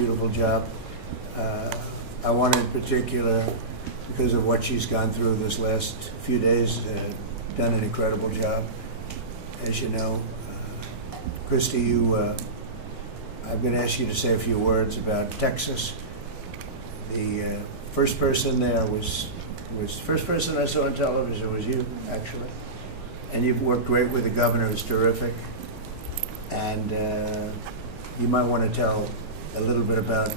beautiful job. I want in particular, because of what she's gone through this last few days, done an incredible job. As you know, Christy, I'm going to ask you to say a few words about Texas. The first person there was first person I saw on television was you, actually. And you've worked great with the governor, who's terrific. And you might want to tell a little bit about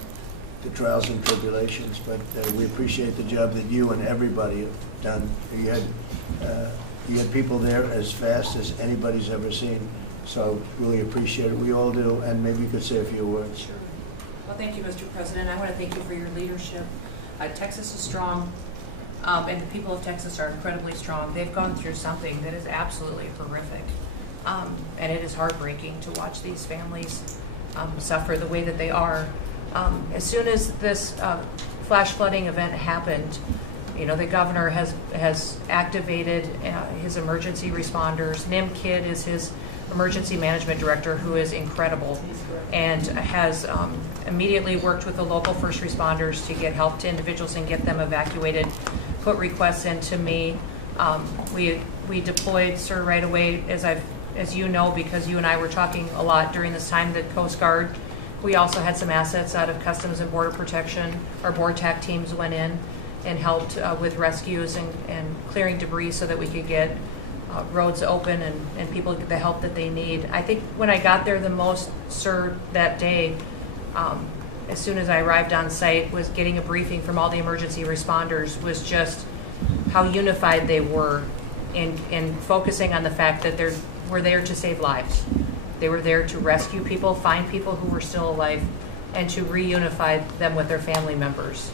the trials and tribulations, but we appreciate the job that you and everybody have done. You had people there as fast as anybody's ever seen, so really appreciate it. We all do, and maybe you could say a few words. Sure. Well, thank you, Mr. President. I want to thank you for your leadership. Texas is strong, and the people of Texas are incredibly strong. They've gone through something that is absolutely horrific, and it is heartbreaking to watch these families suffer the way that they are. As soon as this flash flooding event happened, you know, the governor has activated his emergency responders. Nim Kidd is his emergency management director, who is incredible, and has immediately worked with the local first responders to get help to individuals and get them evacuated, put requests into me. We deployed, sir, right away, as you know, because you and I were talking a lot during this time, the Coast Guard. We also had some assets out of Customs and Border Protection. Our BORTAC teams went in and helped with rescues and clearing debris so that we could get roads open and people get the help that they need. I think when I got there the most, sir, that day, as soon as I arrived on site, was getting a briefing from all the emergency responders, was just how unified they were in focusing on the fact that we're there to save lives. They were there to rescue people, find people who were still alive, and to reunify them with their family members.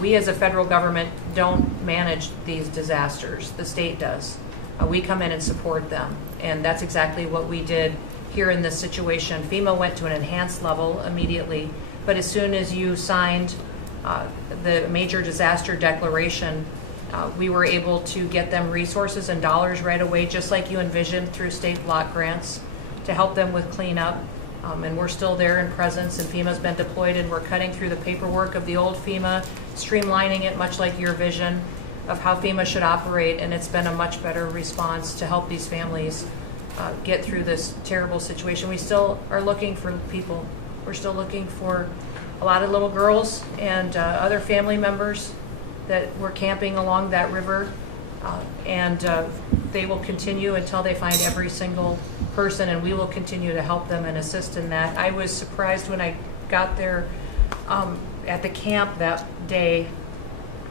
We as a federal government don't manage these disasters. The state does. We come in and support them, and that's exactly what we did here in this situation. FEMA went to an enhanced level immediately, but as soon as you signed the major disaster declaration, we were able to get them resources and dollars right away, just like you envisioned, through state block grants to help them with cleanup. And we're still there in presence, and FEMA's been deployed, and we're cutting through the paperwork of the old FEMA, streamlining it much like your vision of how FEMA should operate, and it's been a much better response to help these families get through this terrible situation. We still are looking for people. We're still looking for a lot of little girls and other family members that were camping along that river, and they will continue until they find every single person, and we will continue to help them and assist in that. I was surprised when I got there at the camp that day,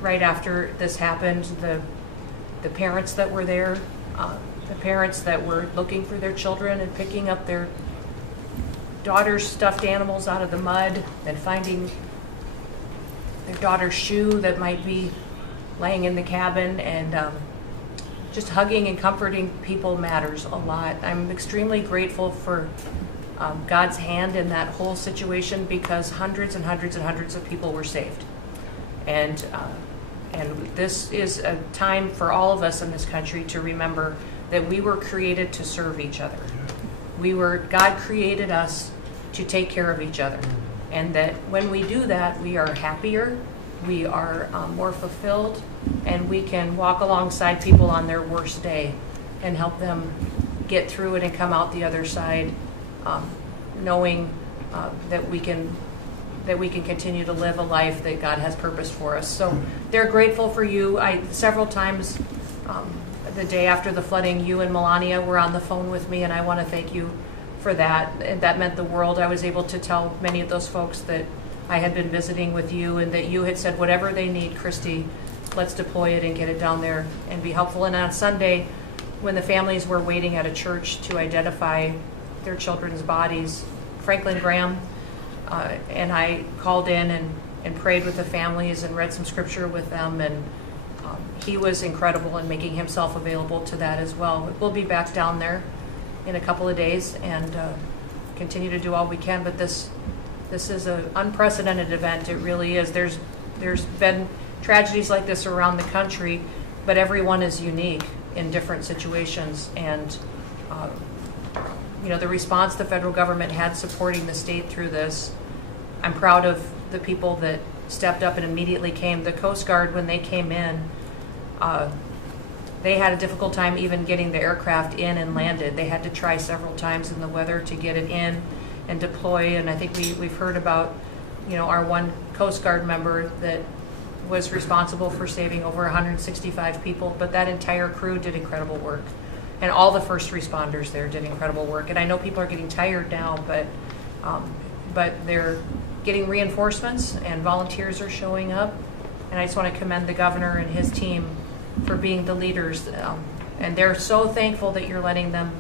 right after this happened, the parents that were there, the parents that were looking for their children and picking up their daughter's stuffed animals out of the mud and finding their daughter's shoe that might be laying in the cabin, and just hugging and comforting people matters a lot. I'm extremely grateful for God's hand in that whole situation, because hundreds and hundreds and hundreds of people were saved. And this is a time for all of us in this country to remember that we were created to serve each other. God created us to take care of each other. And that when we do that, we are happier, we are more fulfilled, and we can walk alongside people on their worst day and help them get through it and come out the other side, knowing that we can continue to live a life that God has purpose for us. So they're grateful for you. Several times the day after the flooding, you and Melania were on the phone with me, and I want to thank you for that. And that meant the world. I was able to tell many of those folks that I had been visiting with you, and that you had said, whatever they need, Christy, let's deploy it and get it down there and be helpful. And on Sunday, when the families were waiting at a church to identify their children's bodies, Franklin Graham and I called in and prayed with the families and read some scripture with them, and he was incredible in making himself available to that as well. We'll be back down there in a couple of days and continue to do all we can, but this is an unprecedented event. It really is. There's been tragedies like this around the country, but everyone is unique in different situations, and the response the federal government had supporting the state through this I'm proud of the people that stepped up and immediately came. The Coast Guard, when they came in, they had a difficult time even getting the aircraft in and landed. They had to try several times in the weather to get it in and deploy. And I think we've heard about, our one Coast Guard member that was responsible for saving over 165 people, but that entire crew did incredible work. And all the first responders there did incredible work. And I know people are getting tired now, but they're getting reinforcements and volunteers are showing up. And I just want to commend the governor and his team for being the leaders. And they're so thankful that you're letting them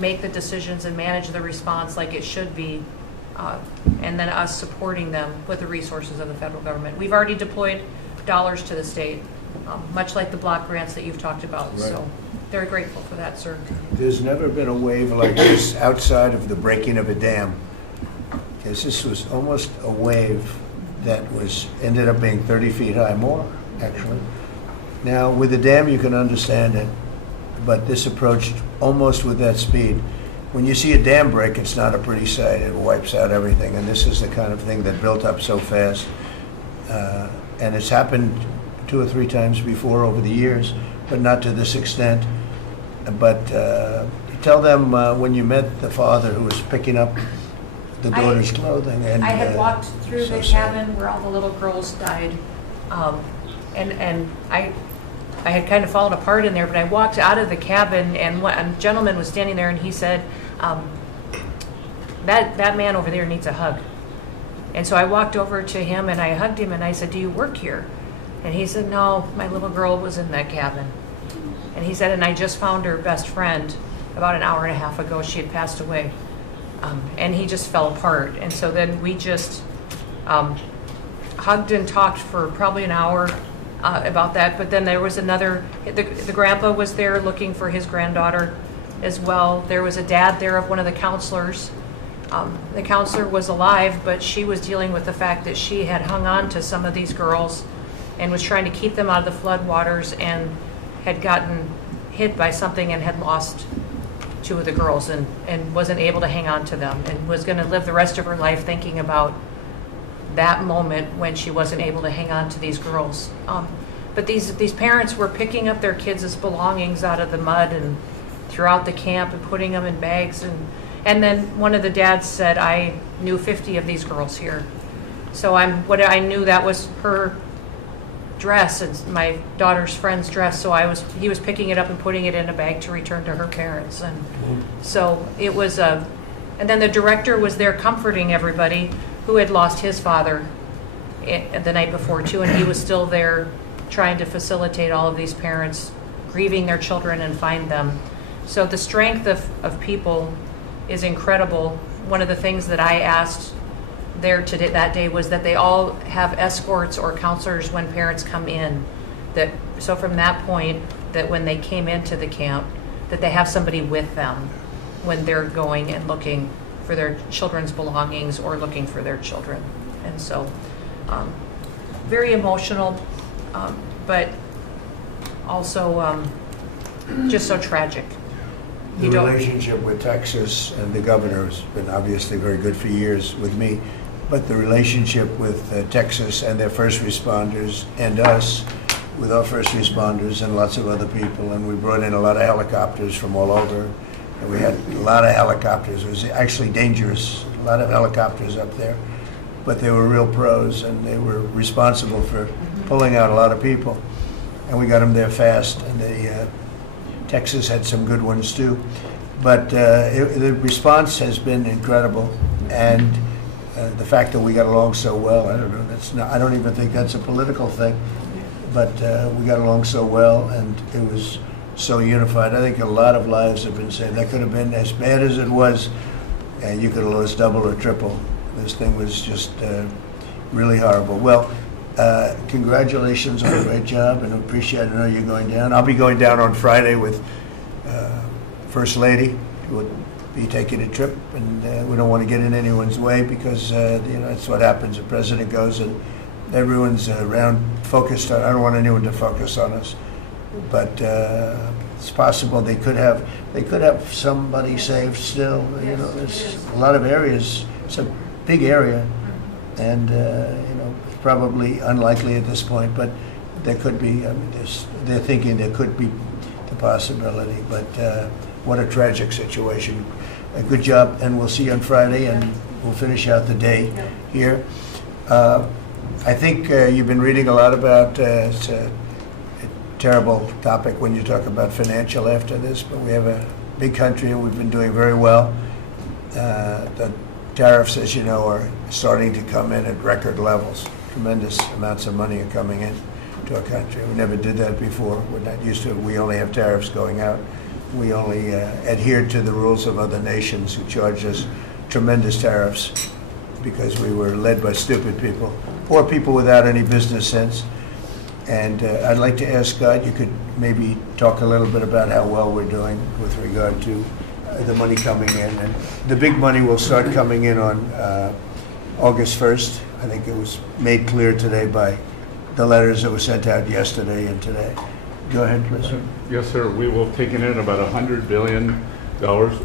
make the decisions and manage the response like it should be. And then us supporting them with the resources of the federal government. We've already deployed dollars to the state, much like the block grants that you've talked about. Right. So they're grateful for that, sir. There's never been a wave like this outside of the breaking of a dam. Because this was almost a wave that ended up being 30 feet high, more actually. Now with the dam you can understand it, but this approached almost with that speed. When you see a dam break, it's not a pretty sight. It wipes out everything, and this is the kind of thing that built up so fast. And it's happened 2 or 3 times before over the years, but not to this extent. But tell them when you met the father who was picking up the daughter's clothing. And I had walked through so the sad. cabin where all the little girls died, and I had kind of fallen apart in there, but I walked out of the cabin, and a gentleman was standing there, and he said, that man over there needs a hug. And so I walked over to him, and I hugged him, and I said, do you work here? And he said, no, my little girl was in that cabin. And he said, and I just found her best friend about an hour and a half ago. She had passed away. And he just fell apart. And so then we just hugged and talked for probably an hour about that. But then there was the grandpa was there looking for his granddaughter as well. There was a dad there of one of the counselors. The counselor was alive, but she was dealing with the fact that she had hung on to some of these girls and was trying to keep them out of the floodwaters and had gotten hit by something and had lost 2 of the girls and wasn't able to hang on to them and was going to live the rest of her life thinking about that moment when she wasn't able to hang on to these girls. But these parents were picking up their kids' belongings out of the mud and throughout the camp and putting them in bags. And then one of the dads said, I knew 50 of these girls here. So I knew that was her dress and my daughter's friend's dress. So he was picking it up and putting it in a bag to return to her parents. And so it was and then the director was there comforting everybody who had lost his father the night before too. And he was still there trying to facilitate all of these parents grieving their children and find them. So the strength of people is incredible. One of the things that I asked there today, that day, was that they all have escorts or counselors when parents come in. So from that point, that when they came into the camp, that they have somebody with them when they're going and looking for their children's belongings or looking for their children. And so, very emotional, but also just so tragic. The relationship with Texas and the governor has been obviously very good for years with me, but the relationship with Texas and their first responders and us with our first responders and lots of other people, and we brought in a lot of helicopters from all over, and we had a lot of helicopters. It was actually dangerous, a lot of helicopters up there, but they were real pros, and they were responsible for pulling out a lot of people, and we got them there fast, and Texas had some good ones too, but the response has been incredible, and the fact that we got along so well, I don't know, I don't even think that's a political thing, but we got along so well, and it was so unified. I think a lot of lives have been saved. That could have been as bad as it was, and you could have lost double or triple. This thing was just really horrible. Well, congratulations on a great job, and I appreciate it. I know you're going down. I'll be going down on Friday with First Lady, who would be taking a trip, and we don't want to get in anyone's way because that's what happens. The president goes and everyone's around focused on. I don't want anyone to focus on us, but it's possible they could have somebody saved still. There's a lot of areas. It's a big area. And, it's probably unlikely at this point, but there could be, they're thinking there could be the possibility, but what a tragic situation. A good job, and we'll see you on Friday, and we'll finish out the day here. I think you've been reading a lot about, it's a terrible topic when you talk about financial after this, but we have a big country and we've been doing very well. The tariffs, as you know, are starting to come in at record levels. Tremendous amounts of money are coming in to our country. We never did that before. We're not used to it. We only have tariffs going out. We only adhered to the rules of other nations who charged us tremendous tariffs because we were led by stupid people or people without any business sense. And I'd like to ask Scott, you could maybe talk a little bit about how well we're doing with regard to the money coming in. And the big money will start coming in on August 1st. I think it was made clear today by the letters that were sent out yesterday and today. Go ahead, please. Yes, sir. We will have taken in about $100 billion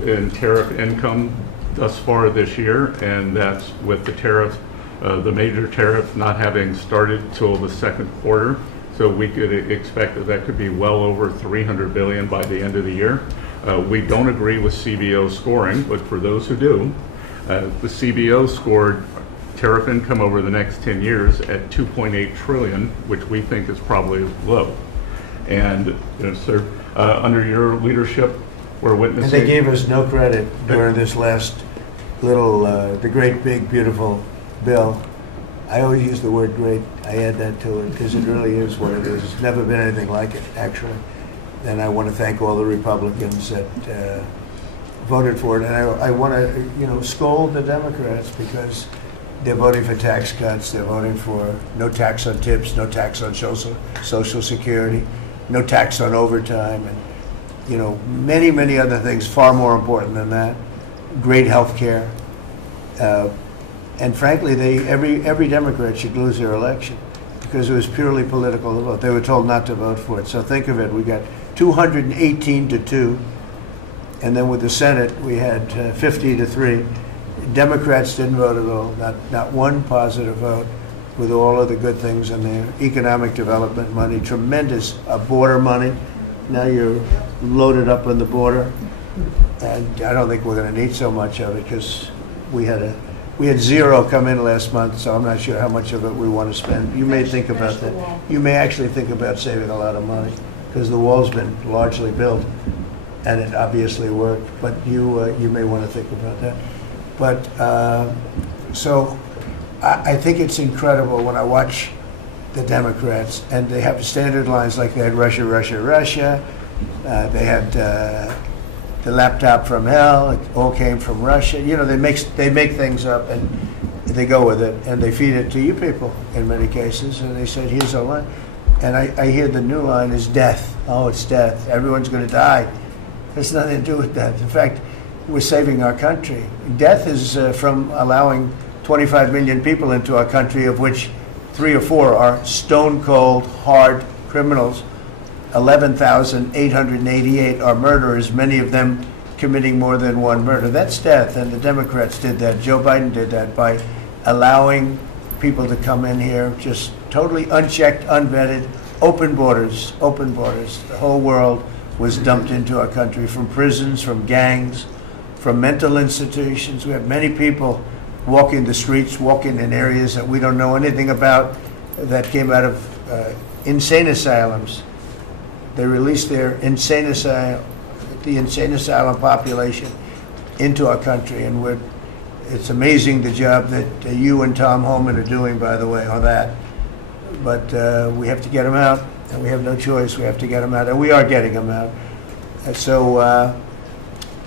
in tariff income thus far this year, and that's with the tariff, the major tariff not having started till the second quarter. So we could expect that could be well over $300 billion by the end of the year. We don't agree with CBO scoring, but for those who do, the CBO scored tariff income over the next 10 years at $2.8 trillion, which we think is probably low. And, sir, under your leadership, we're witnessing. And they gave us no credit during this last little, the great, big, beautiful bill. I always use the word great. I add that to it because it really is what it is. It's never been anything like it, actually. And I want to thank all the Republicans that voted for it. And I want to, scold the Democrats because they're voting for tax cuts. They're voting for no tax on tips, no tax on Social Security, no tax on overtime, and many, many other things far more important than that. Great health care. And frankly, every Democrat should lose their election because it was purely political to vote. They were told not to vote for it. So think of it. We got 218 to 2. And then with the Senate, we had 50 to 3. Democrats didn't vote at all. Not one positive vote with all of the good things in there. Economic development money, tremendous border money. Now you're loaded up on the border. And I don't think we're going to need so much of it because we had zero come in last month, so I'm not sure how much of it we want to spend. You may think about that. You may actually think about saving a lot of money because the wall's been largely built and it obviously worked, but you may want to think about that. But so I think it's incredible when I watch the Democrats and they have standard lines like they had Russia, Russia, Russia. They had the laptop from hell. It all came from Russia. They make things up and they go with it and they feed it to you people in many cases. And they said, here's our line. And I hear the new line is death. Oh, it's death. Everyone's going to die. There's nothing to do with that. In fact, we're saving our country. Death is from allowing 25 million people into our country, of which 3 or 4 are stone cold, hard criminals. 11,888 are murderers, many of them committing more than one murder. That's death, and the Democrats did that. Joe Biden did that by allowing people to come in here just totally unchecked, unvetted, open borders. The whole world was dumped into our country from prisons, from gangs, from mental institutions. We have many people walking the streets, walking in areas that we don't know anything about that came out of insane asylums. They released the insane asylum population into our country, and it's amazing the job that you and Tom Homan are doing, by the way, on that. But we have to get them out, and we have no choice. We have to get them out, and we are getting them out. And so,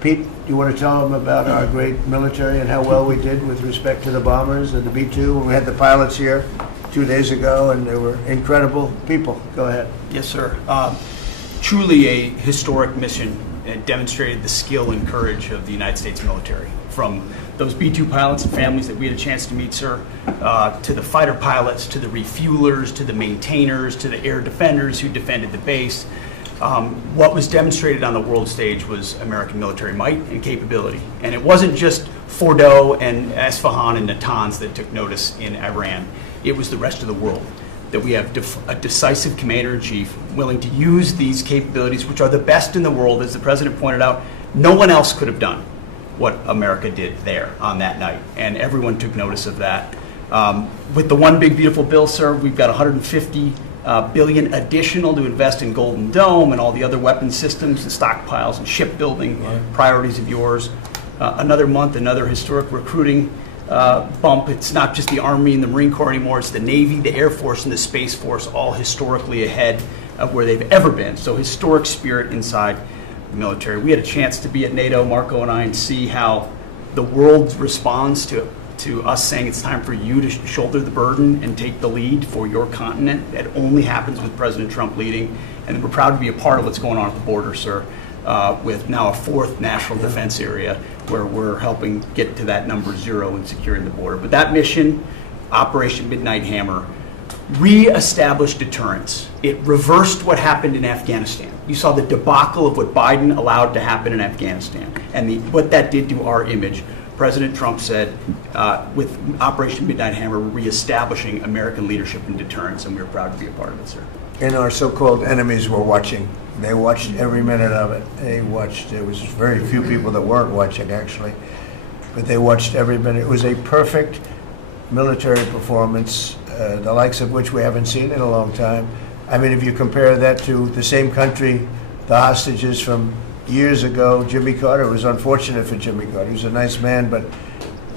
Pete, you want to tell them about our great military and how well we did with respect to the bombers and the B-2? We had the pilots here 2 days ago, and they were incredible people. Go ahead. Yes, sir. Truly a historic mission. It demonstrated the skill and courage of the United States military. From those B-2 pilots and families that we had a chance to meet, sir, to the fighter pilots, to the refuelers, to the maintainers, to the air defenders who defended the base. What was demonstrated on the world stage was American military might and capability. And it wasn't just Fordo and Esfahan and Natanz that took notice in Iran. It was the rest of the world that we have a decisive commander-in-chief willing to use these capabilities, which are the best in the world. As the president pointed out, no one else could have done what America did there on that night, and everyone took notice of that. With the One Big Beautiful Bill, sir, we've got $150 billion additional to invest in Golden Dome and all the other weapon systems and stockpiles and shipbuilding priorities of yours. Another month, another historic recruiting bump. It's not just the Army and the Marine Corps anymore, it's the Navy, the Air Force, and the Space Force, all historically ahead of where they've ever been. So historic spirit inside the military. We had a chance to be at NATO, Marco and I, and see how the world responds to us saying it's time for you to shoulder the burden and take the lead for your continent. That only happens with President Trump leading. And we're proud to be a part of what's going on at the border, sir, with now a fourth national defense area where we're helping get to that number 0 and securing the border. But that mission, Operation Midnight Hammer, re-established deterrence. It reversed what happened in Afghanistan. You saw the debacle of what Biden allowed to happen in Afghanistan and what that did to our image. President Trump said, with Operation Midnight Hammer, we're reestablishing American leadership and deterrence, and we're proud to be a part of it, sir. And our so-called enemies were watching. They watched every minute of it. They watched. There was very few people that weren't watching, actually, but they watched every minute. It was a perfect military performance, the likes of which we haven't seen in a long time. I mean, if you compare that to the same country, the hostages from years ago, Jimmy Carter, it was unfortunate for Jimmy Carter. He was a nice man, but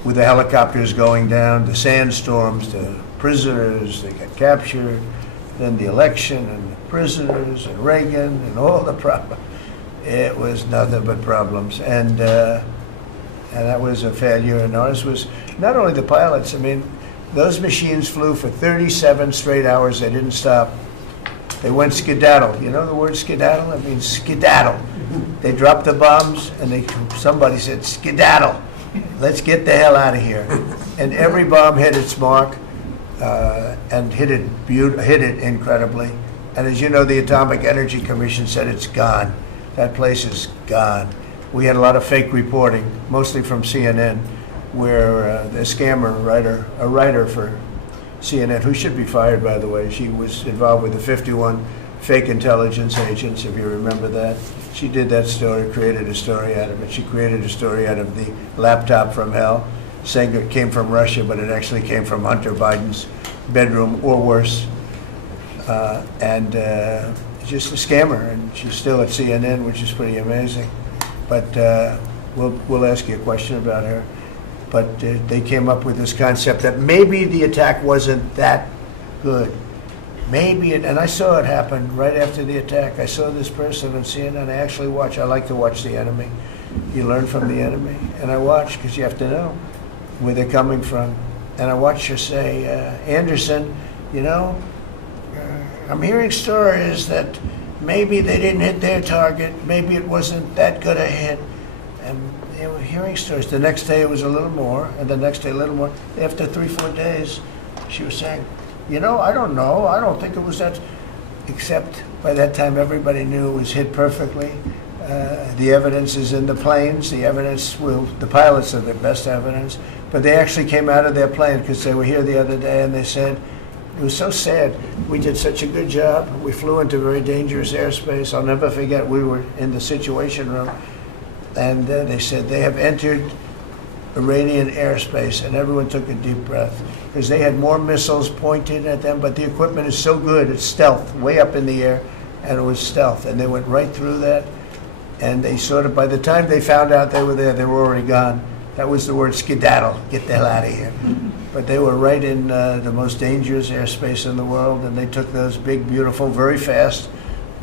with the helicopters going down, the sandstorms, the prisoners, they got captured, then the election and the prisoners and Reagan and all the problems. It was nothing but problems. And that was a failure. And ours was not only the pilots. I mean, those machines flew for 37 straight hours. They didn't stop. They went skedaddle. You know the word skedaddle? It means skedaddle. They dropped the bombs, and somebody said, skedaddle. Let's get the hell out of here. And every bomb hit its mark and hit it incredibly. And as you know, the Atomic Energy Commission said it's gone. That place is gone. We had a lot of fake reporting, mostly from CNN, where the scammer writer, a writer for CNN, who should be fired, by the way, she was involved with the 51 fake intelligence agents, if you remember that. She did that story, created a story out of it. She created a story out of the laptop from hell, saying it came from Russia, but it actually came from Hunter Biden's bedroom, or worse. Just a scammer, and she's still at CNN, which is pretty amazing. But we'll ask you a question about her. But they came up with this concept that maybe the attack wasn't that good. And I saw it happen right after the attack. I saw this person on CNN. I like to watch the enemy. You learn from the enemy. And I watch, because you have to know where they're coming from. And I watched her say, Anderson, I'm hearing stories that maybe they didn't hit their target. Maybe it wasn't that good a hit. And they were hearing stories. The next day it was a little more, and the next day a little more. After 3-4 days, she was saying, I don't know. I don't think it was that. Except by that time, everybody knew it was hit perfectly. The evidence is in the planes. The pilots are the best evidence. But they actually came out of their plane, because they were here the other day, and they said, it was so sad. We did such a good job. We flew into very dangerous airspace. I'll never forget, we were in the Situation Room, and they said they have entered Iranian airspace, and everyone took a deep breath, because they had more missiles pointed at them, but the equipment is so good, it's stealth, way up in the air, and it was stealth, and they went right through that, and they by the time they found out they were there, they were already gone. That was the word skedaddle, get the hell out of here. But they were right in the most dangerous airspace in the world, and they took those big, beautiful, very fast,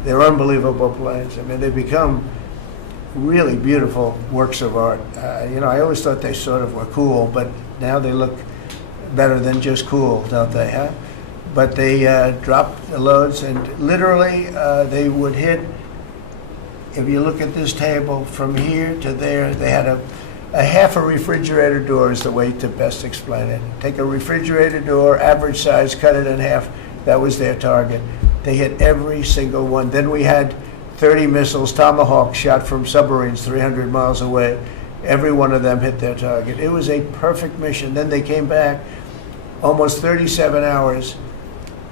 they're unbelievable planes. I mean, they become really beautiful works of art. I always thought they sort of were cool, but now they look better than just cool, don't they, huh? But they dropped the loads, and literally they would hit, if you look at this table, from here to there, they had a half a refrigerator door is the way to best explain it. Take a refrigerator door, average size, cut it in half. That was their target. They hit every single one. Then we had 30 missiles, Tomahawk, shot from submarines 300 miles away. Every one of them hit their target. It was a perfect mission. Then they came back, almost 37 hours.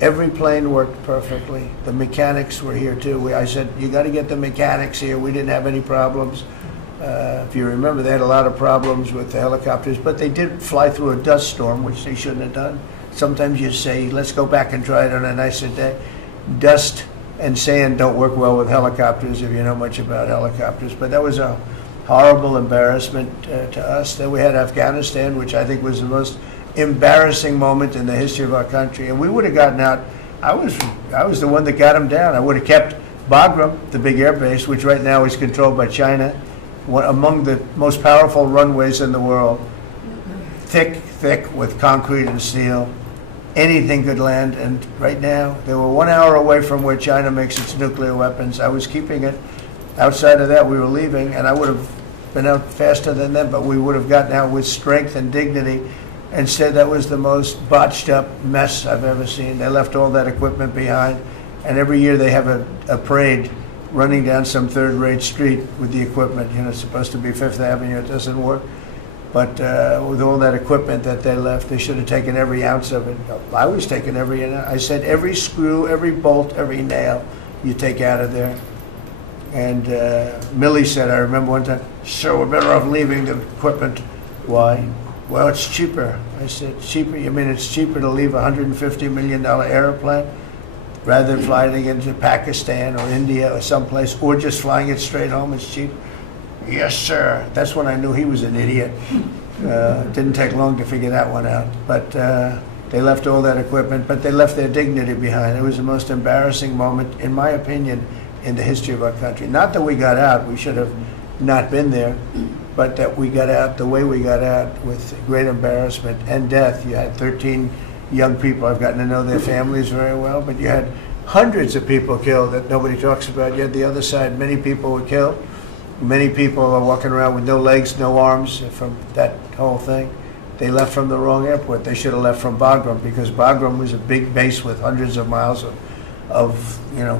Every plane worked perfectly. The mechanics were here too. I said, you got to get the mechanics here. We didn't have any problems. If you remember, they had a lot of problems with the helicopters, but they did fly through a dust storm, which they shouldn't have done. Sometimes you say, let's go back and try it on a nicer day. Dust and sand don't work well with helicopters if you know much about helicopters, but that was a horrible embarrassment to us. Then we had Afghanistan, which I think was the most embarrassing moment in the history of our country, and we would have gotten out. I was the one that got them down. I would have kept Bagram, the big air base, which right now is controlled by China, among the most powerful runways in the world, thick with concrete and steel. Anything could land, and right now they were 1 hour away from where China makes its nuclear weapons. I was keeping it. Outside of that, we were leaving, and I would have been out faster than them, but we would have gotten out with strength and dignity. Instead, that was the most botched up mess I've ever seen. They left all that equipment behind, and every year they have a parade running down some third-rate street with the equipment. You know, it's supposed to be Fifth Avenue. It doesn't work. But with all that equipment that they left, they should have taken every ounce of it. I was taking every ounce. I said every screw, every bolt, every nail you take out of there. And Millie said, I remember one time, sir, we're better off leaving the equipment. Why? Well, it's cheaper. I said, cheaper? You mean it's cheaper to leave a $150 million airplane rather than flying it into Pakistan or India or someplace, or just flying it straight home? It's cheaper. Yes, sir. That's when I knew he was an idiot. Didn't take long to figure that one out. But they left all that equipment, but they left their dignity behind. It was the most embarrassing moment, in my opinion, in the history of our country. Not that we got out. We should have not been there. But that we got out the way we got out, with great embarrassment and death. You had 13 young people. I've gotten to know their families very well, but you had hundreds of people killed that nobody talks about. You had the other side, many people were killed. Many people are walking around with no legs, no arms from that whole thing. They left from the wrong airport. They should have left from Bagram, because Bagram was a big base with hundreds of miles of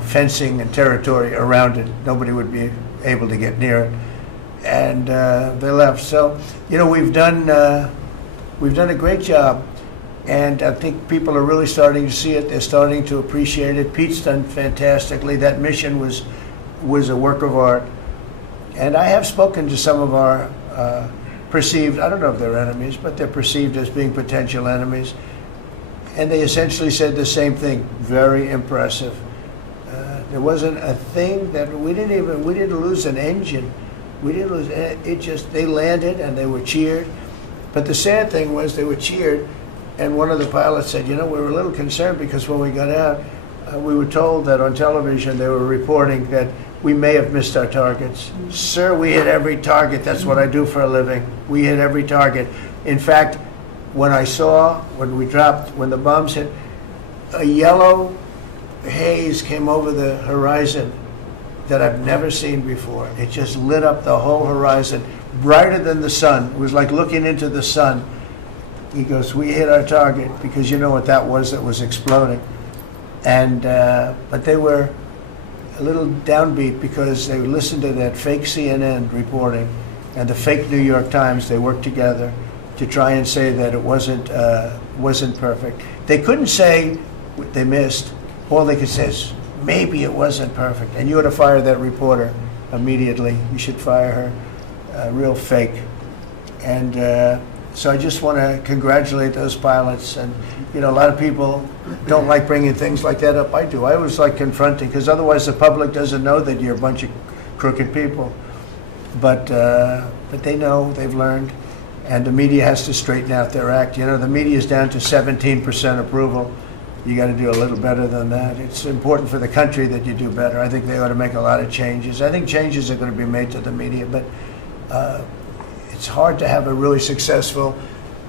fencing and territory around it. Nobody would be able to get near it. And they left. So, we've done a great job, and I think people are really starting to see it. They're starting to appreciate it. Pete's done fantastically. That mission was a work of art. And I have spoken to some of our perceived, I don't know if they're enemies, but they're perceived as being potential enemies. And they essentially said the same thing. Very impressive. There wasn't a thing that we didn't lose an engine. We didn't lose it. They landed and they were cheered. But the sad thing was they were cheered, and one of the pilots said, we were a little concerned because when we got out, we were told that on television they were reporting that we may have missed our targets. Sir, we hit every target. That's what I do for a living. We hit every target. In fact, when the bombs hit, a yellow haze came over the horizon that I've never seen before. It just lit up the whole horizon, brighter than the sun. It was like looking into the sun. He goes, we hit our target, because you know what that was exploding. And but they were a little downbeat because they listened to that fake CNN reporting and the fake New York Times. They worked together to try and say that it wasn't perfect. They couldn't say what they missed. All they could say is, maybe it wasn't perfect. And you ought to fire that reporter immediately. You should fire her. Real fake. And so I just want to congratulate those pilots. And, a lot of people don't like bringing things like that up. I do. I always like confronting, because otherwise the public doesn't know that you're a bunch of crooked people. But they know, they've learned, and the media has to straighten out their act. The media is down to 17% approval. You got to do a little better than that. It's important for the country that you do better. I think they ought to make a lot of changes. I think changes are going to be made to the media, but it's hard to have a really successful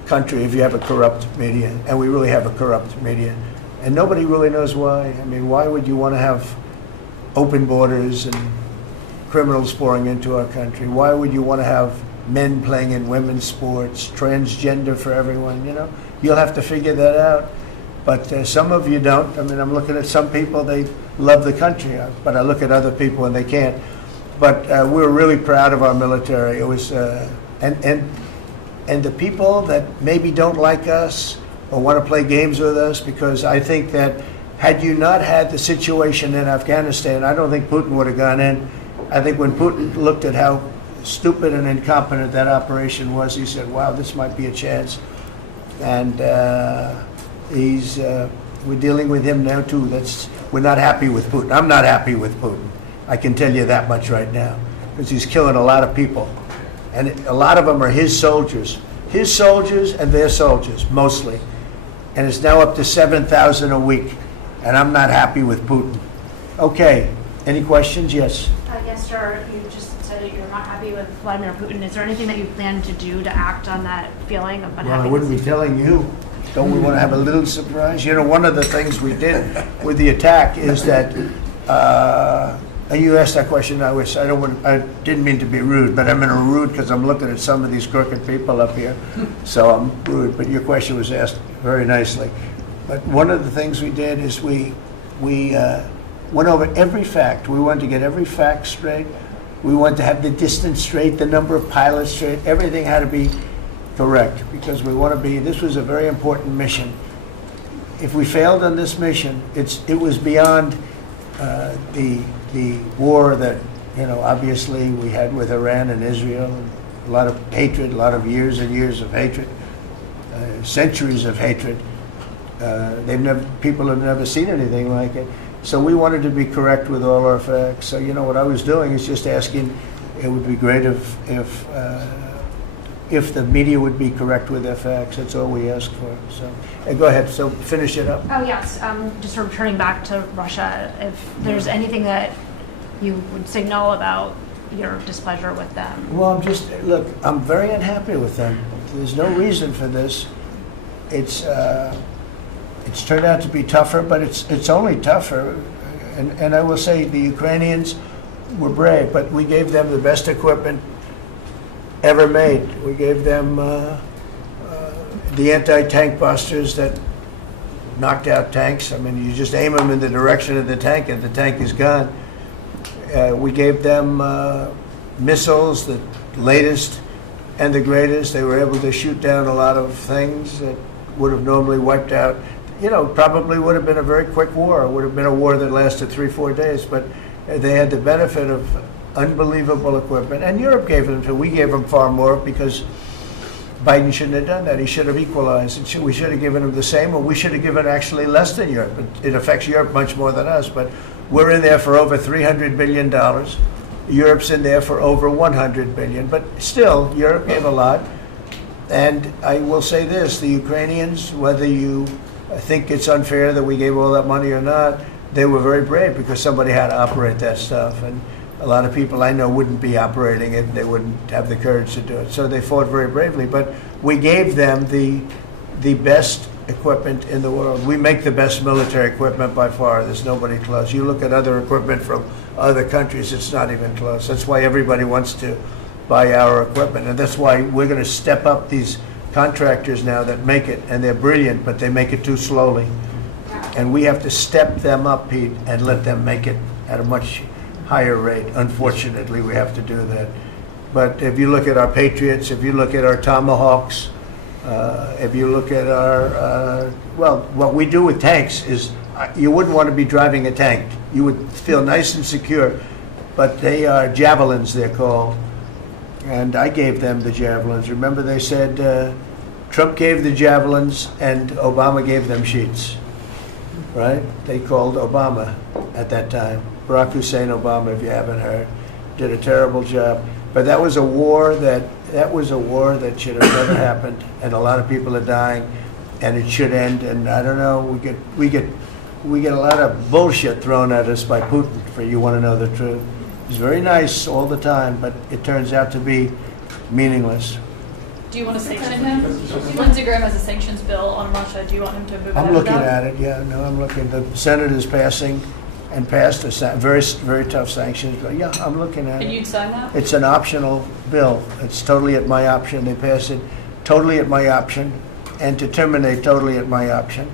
country if you have a corrupt media, and we really have a corrupt media. And nobody really knows why. I mean, why would you want to have open borders and criminals pouring into our country? Why would you want to have men playing in women's sports, transgender for everyone? You'll have to figure that out. But some of you don't. I mean, I'm looking at some people, they love the country, but I look at other people and they can't. But we're really proud of our military. It was And the people that maybe don't like us or want to play games with us, because I think that had you not had the situation in Afghanistan, I don't think Putin would have gone in. I think when Putin looked at how stupid and incompetent that operation was, he said, wow, this might be a chance. And we're dealing with him now too. We're not happy with Putin. I'm not happy with Putin. I can tell you that much right now, because he's killing a lot of people. And a lot of them are his soldiers and their soldiers, mostly. And it's now up to 7,000 a week. And I'm not happy with Putin. Okay, any questions? Yes. Yes, sir. You just said that you're not happy with Vladimir Putin. Is there anything that you plan to do to act on that feeling of Well, I unhappiness? wouldn't be telling you. Don't we want to have a little surprise? You know, one of the things we did with the attack is that, and you asked that question, I didn't mean to be rude, but I'm in a rude because I'm looking at some of these crooked people up here, so I'm rude, but your question was asked very nicely. But one of the things we did is we went over every fact. We wanted to get every fact straight. We wanted to have the distance straight, the number of pilots straight. Everything had to be correct, because this was a very important mission. If we failed on this mission, it was beyond the war that, obviously we had with Iran and Israel, a lot of hatred, a lot of years and years of hatred, centuries of hatred. People have never seen anything like it. So we wanted to be correct with all our facts. So what I was doing is just asking, it would be great if the media would be correct with their facts. That's all we ask for. So go ahead. So finish it up. Oh, yes. Just returning back to Russia, if there's anything that you would signal about your displeasure with them. Well, I'm very unhappy with them. There's no reason for this. It's turned out to be tougher, but it's only tougher. And I will say the Ukrainians were brave, but we gave them the best equipment ever made. We gave them the anti-tank busters that knocked out tanks. I mean, you just aim them in the direction of the tank and the tank is gone. We gave them missiles, the latest and the greatest. They were able to shoot down a lot of things that would have normally wiped out. Probably would have been a very quick war. It would have been a war that lasted 3-4 days, but they had the benefit of unbelievable equipment. And Europe gave them to. We gave them far more because Biden shouldn't have done that. He should have equalized. We should have given them the same, or we should have given actually less than Europe. It affects Europe much more than us, but we're in there for over $300 billion. Europe's in there for over $100 billion, but still, Europe gave a lot. And I will say this, the Ukrainians, whether you think it's unfair that we gave all that money or not, they were very brave because somebody had to operate that stuff. And a lot of people I know wouldn't be operating it. They wouldn't have the courage to do it. So they fought very bravely. But we gave them the best equipment in the world. We make the best military equipment by far. There's nobody close. You look at other equipment from other countries, it's not even close. That's why everybody wants to buy our equipment. And that's why we're going to step up these contractors now that make it. And they're brilliant, but they make it too slowly. And we have to step them up, Pete, and let them make it at a much higher rate. Unfortunately, we have to do that. But if you look at our Patriots, if you look at our Tomahawks, if you look at our, what we do with tanks is, you wouldn't want to be driving a tank. You would feel nice and secure, but they are javelins, they're called. And I gave them the javelins. Remember they said Trump gave the javelins and Obama gave them sheets, right? They called Obama at that time. Barack Hussein Obama, if you haven't heard, did a terrible job. But that was a war that should have never happened, and a lot of people are dying, and it should end. And I don't know, we get a lot of bullshit thrown at us by Putin. For you want to know the truth, he's very nice all the time, but it turns out to be meaningless. Do you want to sanction him? Lindsey Graham has a sanctions bill on Russia. Do you want him to move ahead I'm with looking that? at it. Yeah, no, I'm looking. The Senate is passing and passed a very, very tough sanctions bill. Yeah, I'm looking at it. And you'd sign that? It's an optional bill. It's totally at my option. They pass it totally at my option and to terminate totally at my option.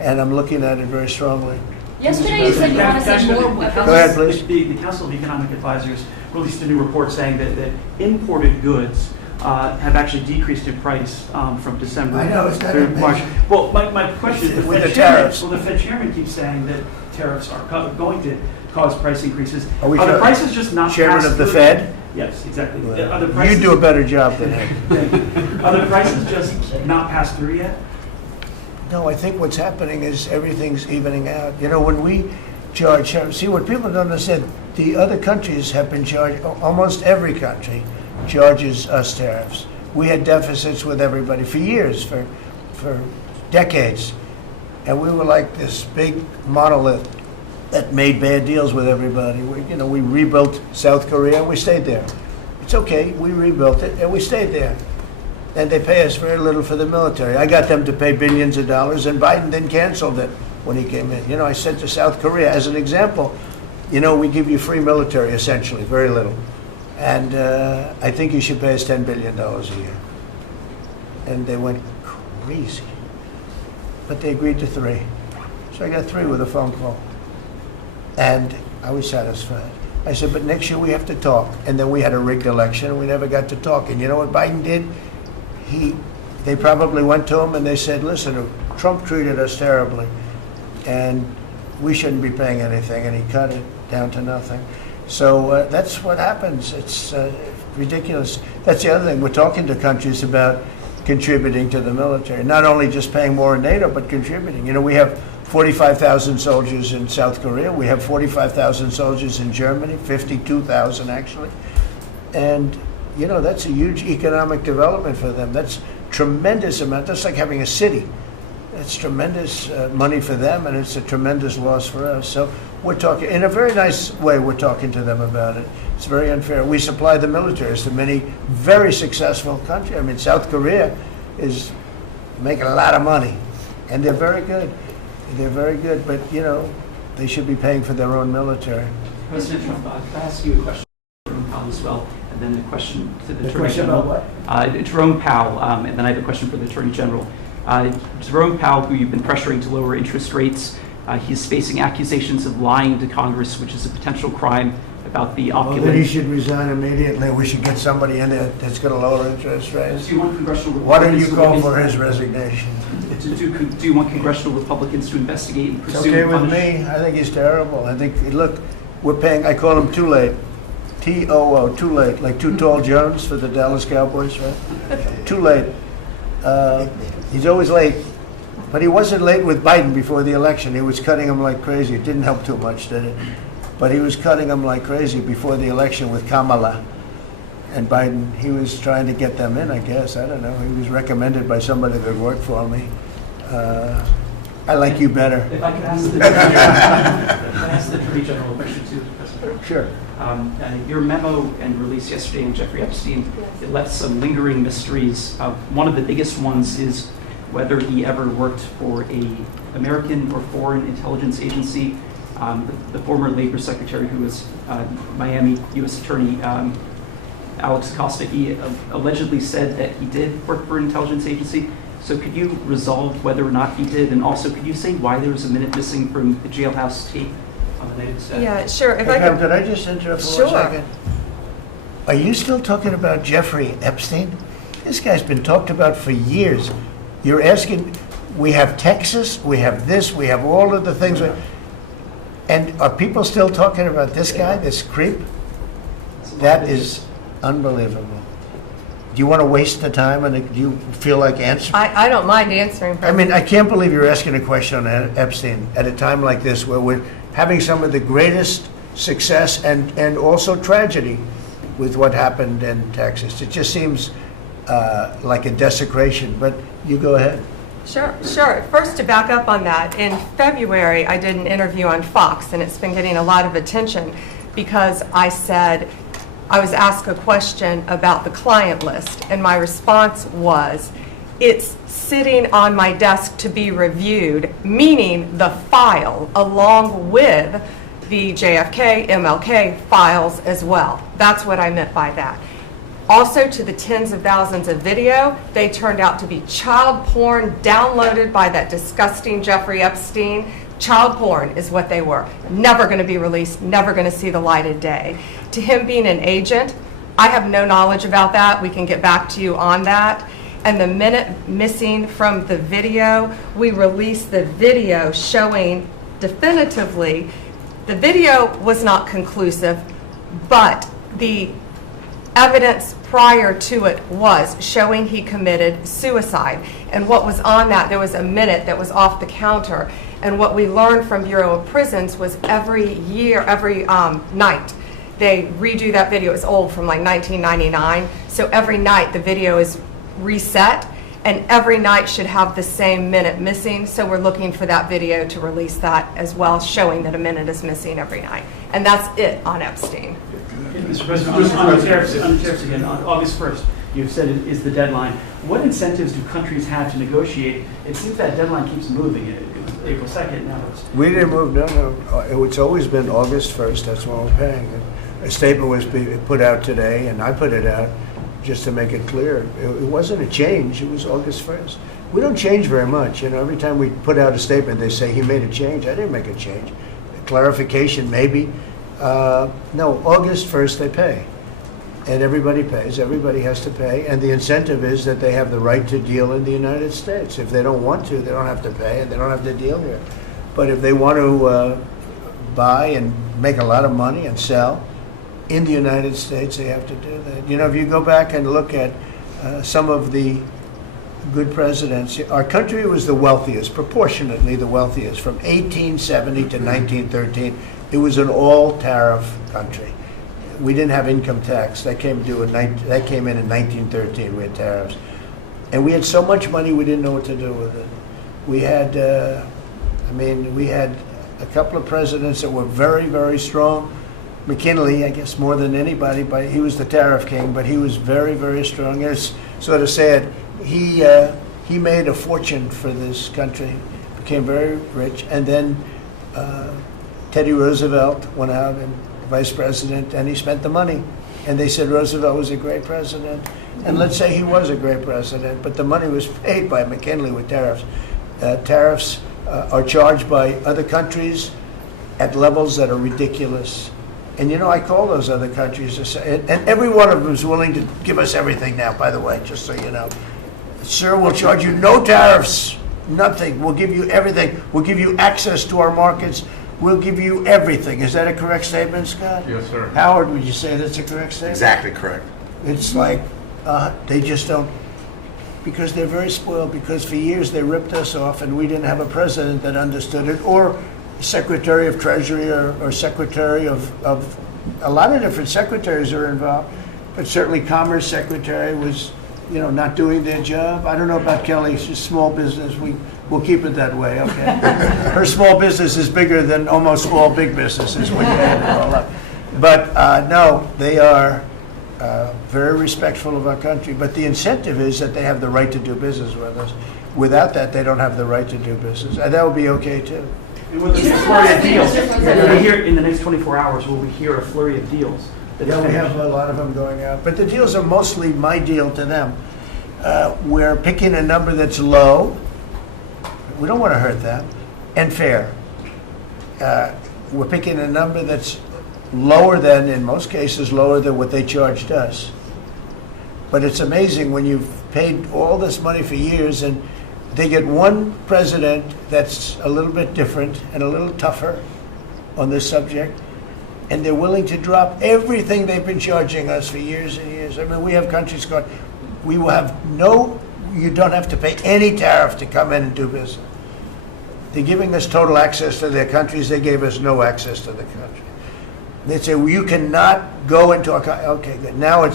And I'm looking at it very strongly. Yesterday you said you want to send more weapons. Go ahead, please. The Council of Economic Advisors released a new report saying that imported goods have actually decreased in price from December I know, isn't that through March. amazing? Well, my question is, With the tariffs. the Fed chairman keeps saying that tariffs are going to cause price increases. Are we Are the sure? prices just not Chairman passed of the through? Fed? Yes, exactly. Well, Are the prices, You do a better job than him. are the prices just not passed through yet? No, I think what's happening is everything's evening out. You know, when we charge, see, what people don't understand, the other countries have been charged, almost every country charges us tariffs. We had deficits with everybody for years, for decades. And we were like this big monolith that made bad deals with everybody. We rebuilt South Korea and we stayed there. It's okay, we rebuilt it and we stayed there. And they pay us very little for the military. I got them to pay billions of dollars, and Biden then canceled it when he came in. You know, I said to South Korea, as an example, we give you free military, essentially, very little. And I think you should pay us $10 billion a year. And they went crazy. But they agreed to 3. So I got 3 with a phone call. And I was satisfied. I said, but next year we have to talk. And then we had a rigged election, and we never got to talk. And you know what Biden did? They probably went to him and they said, listen, Trump treated us terribly and we shouldn't be paying anything, and he cut it down to nothing. So that's what happens. It's ridiculous. That's the other thing. We're talking to countries about contributing to the military, not only just paying more in NATO, but contributing. We have 45,000 soldiers in South Korea. We have 45,000 soldiers in Germany, 52,000 actually. And that's a huge economic development for them. That's tremendous amount. That's like having a city. It's tremendous money for them, and it's a tremendous loss for us. So we're talking, in a very nice way, we're talking to them about it. It's very unfair. We supply the militaries to many very successful countries. I mean, South Korea is making a lot of money, and they're very good. They're very good, but, they should be paying for their own military. President Trump, can I ask you a question from Powell as well, and then a question to the Attorney question General? about what? Jerome Powell, and then I have a question for the Attorney General. Jerome Powell, who you've been pressuring to lower interest rates, he's facing accusations of lying to Congress, which is a potential crime about the Well, then he opulent. should resign immediately. We should get somebody in there that's going to lower interest rates. Do you want congressional Why don't you Republicans call to for look his into- resignation? Do you want congressional Republicans to investigate and It's pursue okay and with punish? me. I think he's terrible. I think, look, we're paying, I call him Too Late. T-O-O, Too Late, like Too Tall Jones for the Dallas Cowboys, right? Too late. He's always late. But he wasn't late with Biden before the election. He was cutting him like crazy. It didn't help too much, did it? But he was cutting him like crazy before the election with Kamala and Biden. He was trying to get them in, I guess. I don't know. He was recommended by somebody that worked for me. I like you better. If I could ask the Attorney General a question too, President. Sure. Your memo and release yesterday on Jeffrey Epstein, it left some lingering mysteries. One of the biggest ones is whether he ever worked for a American or foreign intelligence agency. The former Labor Secretary, who was Miami U.S. Attorney Alex Acosta, he allegedly said that he did work for an intelligence agency. So could you resolve whether or not he did? And also, could you say why there was a minute missing from the jailhouse tape on the night of the staff? Yeah, sure. If Hey, I Pam, could, could I just interrupt for Sure. 1 second? Are you still talking about Jeffrey Epstein? This guy's been talked about for years. You're asking, we have Texas, we have this, we have all of the things. And are people still talking about this guy, this creep? That is unbelievable. Do you want to waste the time, and do you feel like answering? I don't mind answering. I mean, I can't believe you're asking a question on Epstein at a time like this, where we're having some of the greatest success and also tragedy with what happened in Texas. It just seems like a desecration, but you go ahead. Sure. First, to back up on that, in February, I did an interview on Fox, and it's been getting a lot of attention because I said, I was asked a question about the client list, and my response was, it's sitting on my desk to be reviewed, meaning the file, along with the JFK, MLK files as well. That's what I meant by that. Also, to the tens of thousands of video, they turned out to be child porn downloaded by that disgusting Jeffrey Epstein. Child porn is what they were. Never going to be released, never going to see the light of day. To him being an agent, I have no knowledge about that. We can get back to you on that. And the minute missing from the video, we released the video showing definitively, the video was not conclusive, but the evidence prior to it was showing he committed suicide. And what was on that, there was a minute that was off the counter. And what we learned from Bureau of Prisons was every night, they redo that video. It's old, from like 1999. So every night the video is reset, and every night should have the same minute missing. So we're looking for that video to release that as well, showing that a minute is missing every night. And that's it on Epstein. Mr. President, on the tariffs again, on August 1st, you've said it is the deadline. What incentives do countries have to negotiate? It seems that deadline keeps moving. It was April 2nd, now it's... We didn't move, no. It's always been August 1st, that's when we're paying. A statement was put out today, and I put it out just to make it clear. It wasn't a change, it was August 1st. We don't change very much. Every time we put out a statement, they say he made a change. I didn't make a change. Clarification, maybe. No, August 1st they pay. And everybody pays, everybody has to pay, and the incentive is that they have the right to deal in the United States. If they don't want to, they don't have to pay, and they don't have to deal here. But if they want to buy and make a lot of money and sell in the United States, they have to do that. If you go back and look at some of the good presidents, our country was the wealthiest, proportionately the wealthiest, from 1870 to 1913. It was an all-tariff country. We didn't have income tax. That came in in 1913. We had tariffs. And we had so much money we didn't know what to do with it. We had, we had a couple of presidents that were very, very strong. McKinley, I guess, more than anybody, but he was the tariff king, but he was very, very strong. It's sort of sad. He made a fortune for this country, became very rich, and then Teddy Roosevelt went out and vice president, and he spent the money. And they said Roosevelt was a great president. And let's say he was a great president, but the money was paid by McKinley with tariffs. Tariffs are charged by other countries at levels that are ridiculous. And I call those other countries, and every one of them is willing to give us everything now, by the way, just so you know. Sir, we'll charge you no tariffs, nothing. We'll give you everything. We'll give you access to our markets. We'll give you everything. Is that a correct statement, Scott? Yes, sir. Howard, would you say that's a correct statement? Exactly correct. It's like they just don't, because they're very spoiled, because for years they ripped us off and we didn't have a president that understood it, or Secretary of Treasury or Secretary of a lot of different secretaries are involved, but certainly Commerce Secretary was, not doing their job. I don't know about Kelly, she's small business. We'll keep it that way, okay? Her small business is bigger than almost all big businesses when you add it all up. But no, they are very respectful of our country. But the incentive is that they have the right to do business with us. Without that, they don't have the right to do business. And that would be okay, too. And with the next flurry of deals, will we hear in the next 24 hours, will we hear a flurry of deals? Yeah, we have a lot of them going out. But the deals are mostly my deal to them. We're picking a number that's low. We don't want to hurt them. And fair. We're picking a number that's lower than, in most cases, lower than what they charged us. But it's amazing when you've paid all this money for years and they get one president that's a little bit different and a little tougher on this subject, and they're willing to drop everything they've been charging us for years and years. We have countries going, we will have you don't have to pay any tariff to come in and do business. They're giving us total access to their countries. They gave us no access to the country. They'd say, well, you cannot go into our country. Okay, good. Now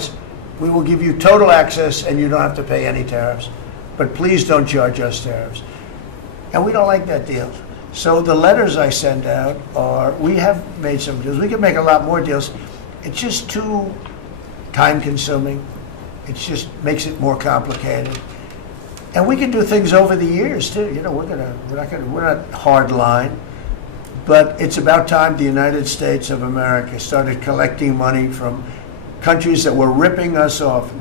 we will give you total access and you don't have to pay any tariffs. But please don't charge us tariffs. And we don't like that deal. So the letters I send out we have made some deals. We can make a lot more deals. It's just too time consuming. It just makes it more complicated. And we can do things over the years too. We're not hard line. But it's about time the United States of America started collecting money from countries that were ripping us off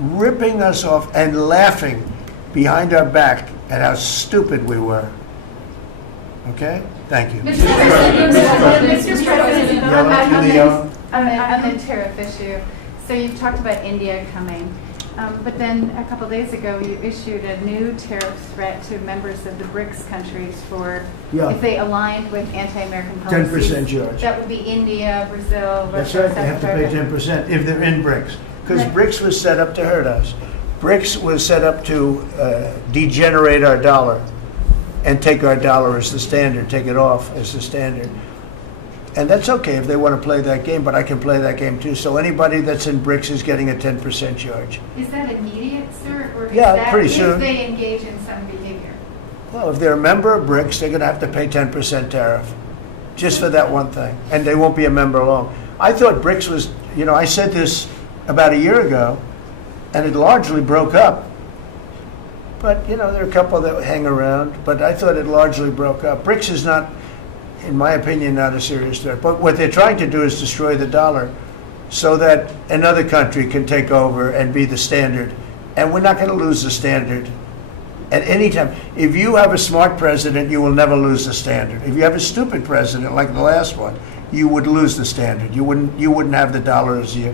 and laughing behind our back at how stupid we were. Okay? Thank you. Mr. President, Yellow to the yellow. on the tariff issue. So you've talked about India coming, but then a couple days ago, you issued a new tariff threat to members of the BRICS countries for Yeah. if they aligned with anti-American policies. 10% charge. That would be India, Brazil, That's Russia, right, they have South to pay Africa. 10% if they're in BRICS. Because Right. BRICS was set up to hurt us. BRICS was set up to degenerate our dollar and take our dollar as the standard, take it off as the standard. And that's okay if they want to play that game, but I can play that game too. So anybody that's in BRICS is getting a 10% charge. Is that immediate, sir? Or is Yeah, that pretty soon. if they engage in some behavior? Well, if they're a member of BRICS, they're going to have to pay 10% tariff, just for that one thing, and they won't be a member long. I thought BRICS was, I said this about a year ago, and it largely broke up. But, there are a couple that hang around, but I thought it largely broke up. BRICS is not, in my opinion, not a serious threat. But what they're trying to do is destroy the dollar so that another country can take over and be the standard. And we're not going to lose the standard at any time. If you have a smart president, you will never lose the standard. If you have a stupid president like the last one, you would lose the standard. You wouldn't have the dollar as you.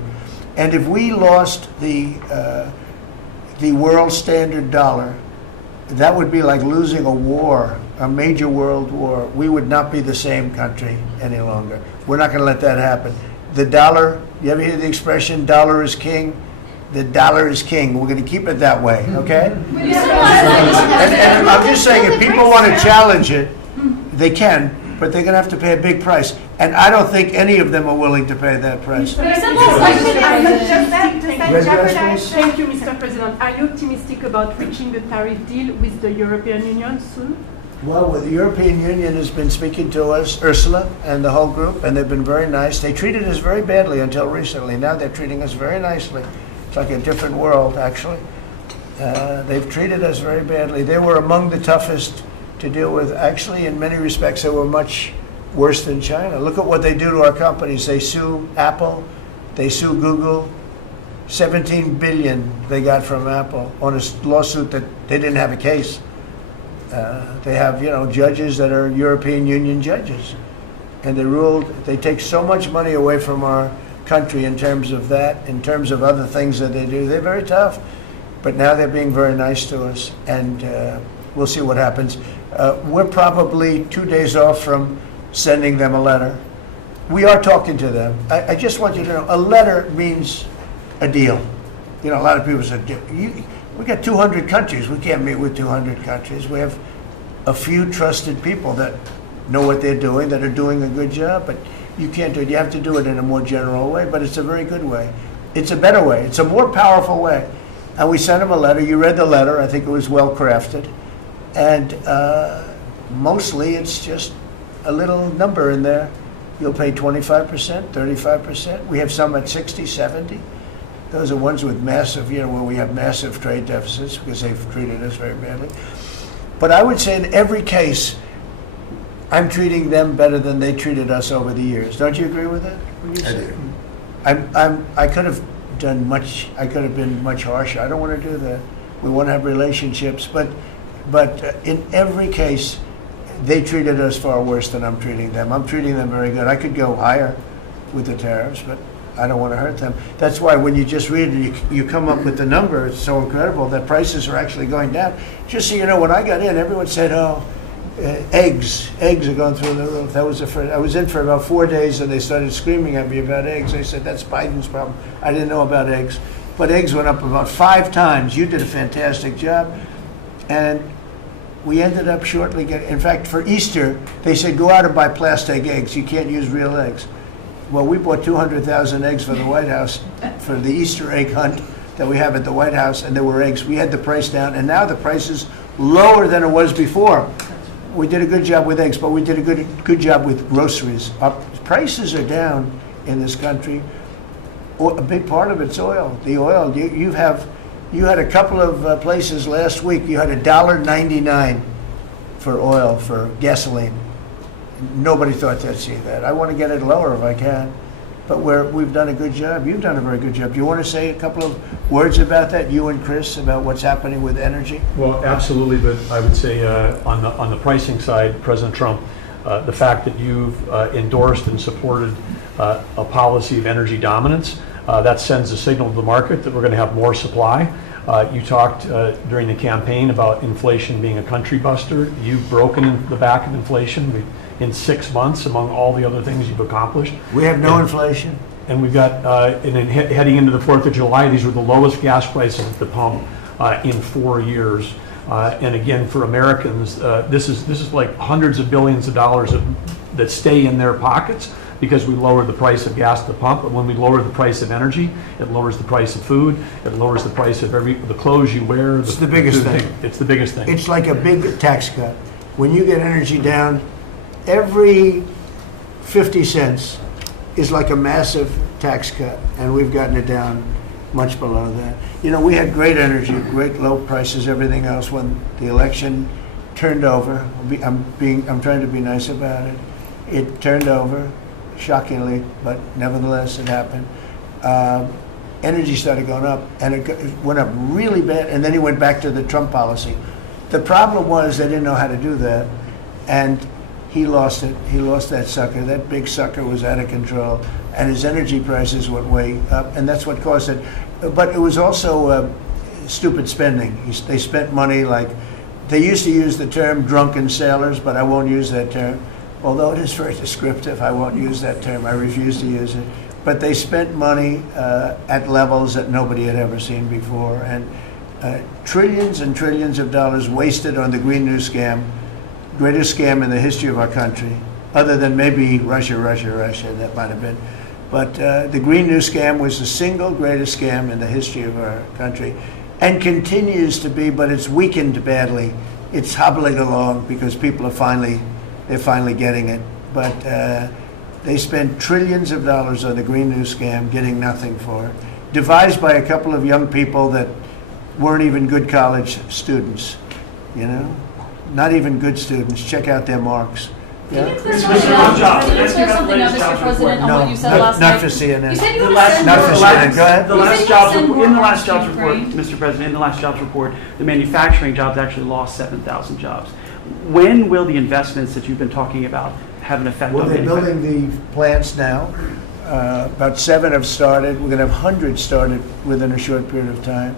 And if we lost the world standard dollar, that would be like losing a war, a major world war. We would not be the same country any longer. We're not going to let that happen. The dollar, you ever hear the expression, dollar is king? The dollar is king. We're going to keep it that way, okay? And I'm just saying, if people want to challenge it, they can, but they're going to have to pay a big price. And I don't think any of them are willing to pay that price. Does that Red jeopardize? Dress, Thank you, Mr. President. Are you optimistic about reaching the tariff deal with the European Union soon? Well, the European Union has been speaking to us, Ursula and the whole group, and they've been very nice. They treated us very badly until recently. Now they're treating us very nicely. It's like a different world, actually. They've treated us very badly. They were among the toughest to deal with. Actually, in many respects, they were much worse than China. Look at what they do to our companies. They sue Apple. They sue Google. $17 billion they got from Apple on a lawsuit that they didn't have a case. They have, judges that are European Union judges. And they take so much money away from our country in terms of that, in terms of other things that they do. They're very tough. But now they're being very nice to us, and we'll see what happens. We're probably 2 days off from sending them a letter. We are talking to them. I just want you to know, a letter means a deal. A lot of people said, we got 200 countries. We can't meet with 200 countries. We have a few trusted people that know what they're doing, that are doing a good job, but you can't do it. You have to do it in a more general way, but it's a very good way. It's a better way. It's a more powerful way. And we sent them a letter. You read the letter. I think it was well crafted. And mostly it's just a little number in there. You'll pay 25%, 35%. We have some at 60, 70. Those are ones with massive, where we have massive trade deficits because they've treated us very badly. But I would say in every case, I'm treating them better than they treated us over the years. Don't you agree with that? I do. I could have done much. I could have been much harsher. I don't want to do that. We want to have relationships, but in every case, they treated us far worse than I'm treating them. I'm treating them very good. I could go higher with the tariffs, but I don't want to hurt them. That's why when you just read it, you come up with the number. It's so incredible that prices are actually going down. Just so you know, when I got in, everyone said, "Oh, eggs are going through the roof." That was the first. I was in for about 4 days, and they started screaming at me about eggs. They said, "That's Biden's problem." I didn't know about eggs, but eggs went up about 5 times. You did a fantastic job, and we ended up shortly getting. In fact, for Easter, they said, "Go out and buy plastic eggs. You can't use real eggs." Well, we bought 200,000 eggs for the White House for the Easter egg hunt that we have at the White House, and there were eggs. We had the price down, and now the price is lower than it was before. We did a good job with eggs, but we did a good job with groceries. Our prices are down in this country. A big part of it's oil. The oil, you had a couple of places last week, you had $1.99 for oil, for gasoline. Nobody thought they'd see that. I want to get it lower if I can, but we've done a good job. You've done a very good job. Do you want to say a couple of words about that, you and Chris, about what's happening with energy? Well, absolutely, but I would say on the pricing side, President Trump, the fact that you've endorsed and supported a policy of energy dominance That sends a signal to the market that we're going to have more supply. You talked during the campaign about inflation being a country buster. You've broken the back of inflation in 6 months among all the other things you've accomplished. We have no inflation. And we've got, and then heading into the 4th of July, these were the lowest gas prices at the pump in 4 years. And again, for Americans, this is like hundreds of billions of dollars that stay in their pockets because we lowered the price of gas at the pump. And when we lower the price of energy, it lowers the price of food, it lowers the price of the clothes you wear. It's the biggest thing. It's the biggest thing. It's like a big tax cut. When you get energy down, every 50 cents is like a massive tax cut, and we've gotten it down much below that. You know, we had great energy, great low prices, everything else. When the election turned over, I'm trying to be nice about it. It turned over, shockingly, but nevertheless it happened. Energy started going up, and it went up really bad, and then he went back to the Trump policy. The problem was they didn't know how to do that, and he lost it. He lost that sucker. That big sucker was out of control, and his energy prices went way up, and that's what caused it. But it was also stupid spending. They spent money like, they used to use the term drunken sailors, but I won't use that term. Although it is very descriptive, I won't use that term. I refuse to use it. But they spent money at levels that nobody had ever seen before, and trillions and trillions of dollars wasted on the Green New Scam, greatest scam in the history of our country, other than maybe Russia, that might have been. But the Green New Scam was the single greatest scam in the history of our country, and continues to be, but it's weakened badly. It's hobbling along because people are they're finally getting it. But they spent trillions of dollars on the Green New Scam, getting nothing for it. Devised by a couple of young people that weren't even good college students, you know? Not even good students. Check out their marks. Can you clear something up, Mr. President, on what you said last night? Not for CNN. You said you would send Not for more CNN. Go ahead. The You last said you jobs send report, in the more last jobs to report, Ukraine. Mr. President, in the last jobs report, the manufacturing jobs actually lost 7,000 jobs. When will the investments that you've been talking about have an effect Well, on they're manufacturing? building the plants now. About 7 have started. We're going to have hundreds started within a short period of time.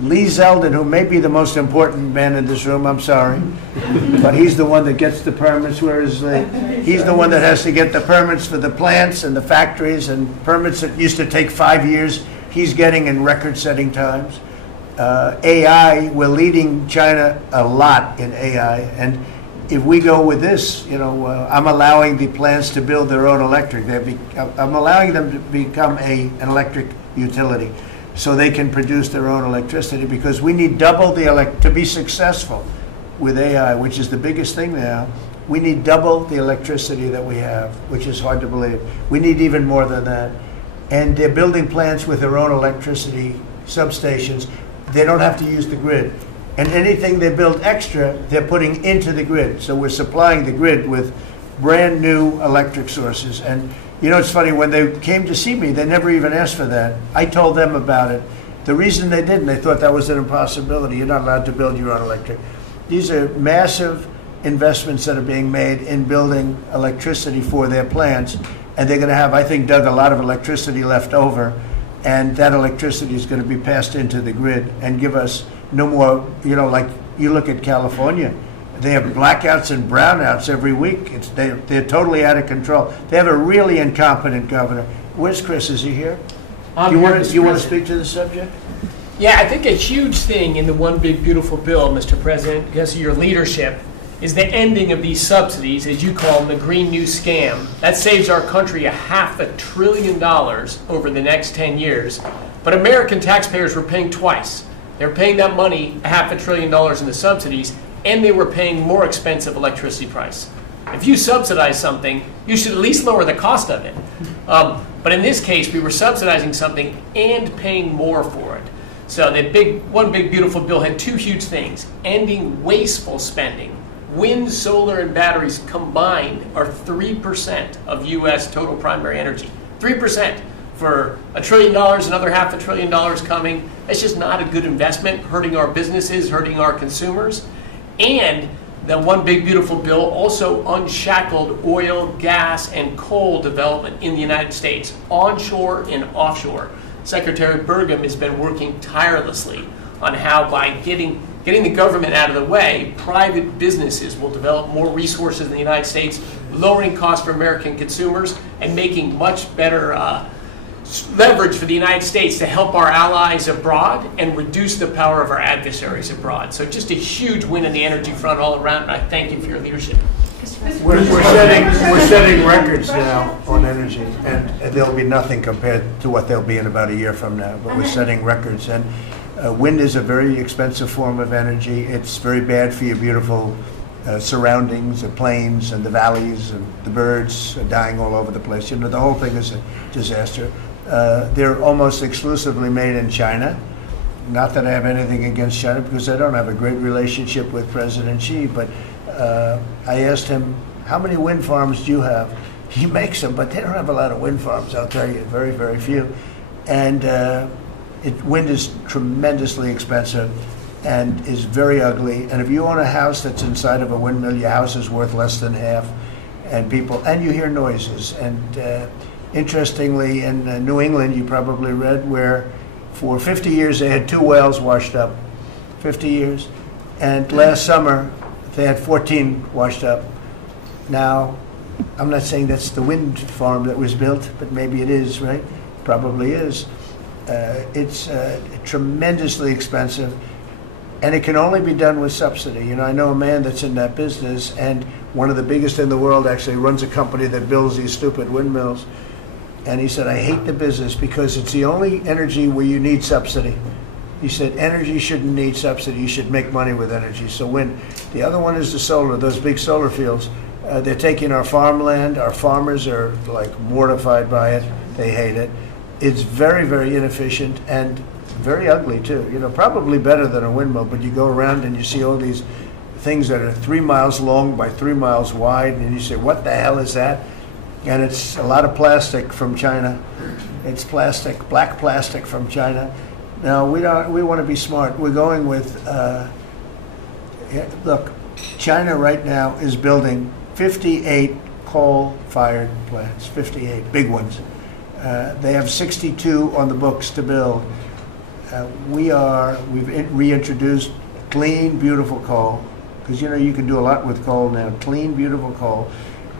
Lee Zeldin, who may be the most important man in this room, I'm sorry, but he's the one that gets the permits, whereas he's the one that has to get the permits for the plants and the factories, and permits that used to take 5 years, he's getting in record-setting times. AI, we're leading China a lot in AI, and if we go with this, you know, I'm allowing the plants to build their own electric. I'm allowing them to become an electric utility, so they can produce their own electricity, because we need double to be successful with AI, which is the biggest thing now. We need double the electricity that we have, which is hard to believe. We need even more than that. And they're building plants with their own electricity substations. They don't have to use the grid. And anything they build extra, they're putting into the grid. So we're supplying the grid with brand new electric sources. And you know, it's funny, when they came to see me, they never even asked for that. I told them about it. The reason they didn't, they thought that was an impossibility. You're not allowed to build your own electric. These are massive investments that are being made in building electricity for their plants. And they're going to have, I think, Doug, a lot of electricity left over. And that electricity is going to be passed into the grid and give us no more, you know, like you look at California. They have blackouts and brownouts every week. They're totally out of control. They have a really incompetent governor. Where's Chris? Is he here? Do you want to speak to the subject? Yeah, I think a huge thing in the One Big Beautiful Bill, Mr. President, because of your leadership, is the ending of these subsidies, as you call them, the Green New Scam. That saves our country $500 billion over the next 10 years. But American taxpayers were paying twice. They're paying that money, $500 billion in the subsidies, and they were paying more expensive electricity price. If you subsidize something, you should at least lower the cost of it. But in this case, we were subsidizing something and paying more for it. So the One Big Beautiful Bill had two huge things: ending wasteful spending. Wind, solar, and batteries combined are 3% of U.S. total primary energy. 3%. For $1 trillion, another $500 billion coming. That's just not a good investment, hurting our businesses, hurting our consumers. And That one big beautiful bill also unshackled oil, gas, and coal development in the United States, onshore and offshore. Secretary Burgum has been working tirelessly on how, by getting the government out of the way, private businesses will develop more resources in the United States, lowering costs for American consumers and making much better leverage for the United States to help our allies abroad and reduce the power of our adversaries abroad. So just a huge win on the energy front all around, and I thank you for your leadership. We're setting records now on energy, and there'll be nothing compared to what they'll be in about a year from now, but we're setting records. And wind is a very expensive form of energy. It's very bad for your beautiful surroundings, the plains and the valleys, and the birds are dying all over the place. You know, the whole thing is a disaster. They're almost exclusively made in China. Not that I have anything against China, because I don't have a great relationship with President Xi, but I asked him, how many wind farms do you have? He makes them, but they don't have a lot of wind farms, I'll tell you, very, very few. And wind is tremendously expensive and is very ugly. And if you own a house that's inside of a windmill, your house is worth less than half. And you hear noises. And interestingly, in New England, you probably read, where for 50 years they had 2 wells washed up. 50 years. And last summer, they had 14 washed up. Now, I'm not saying that's the wind farm that was built, but maybe it is, right? Probably is. It's tremendously expensive, and it can only be done with subsidy. You know, I know a man that's in that business, and one of the biggest in the world actually runs a company that builds these stupid windmills. And he said, I hate the business because it's the only energy where you need subsidy. He said, energy shouldn't need subsidy. You should make money with energy. So wind. The other one is the solar, those big solar fields. They're taking our farmland. Our farmers are like mortified by it. They hate it. It's very, very inefficient and very ugly too. You know, probably better than a windmill, but you go around and you see all these things that are 3 miles long by 3 miles wide, and you say, what the hell is that? And it's a lot of plastic from China. It's plastic, black plastic from China. Now, we want to be smart. We're going with, look, China right now is building 58 coal-fired plants, 58 big ones. They have 62 on the books to build. We've reintroduced clean, beautiful coal, because you know you can do a lot with coal now. Clean, beautiful coal,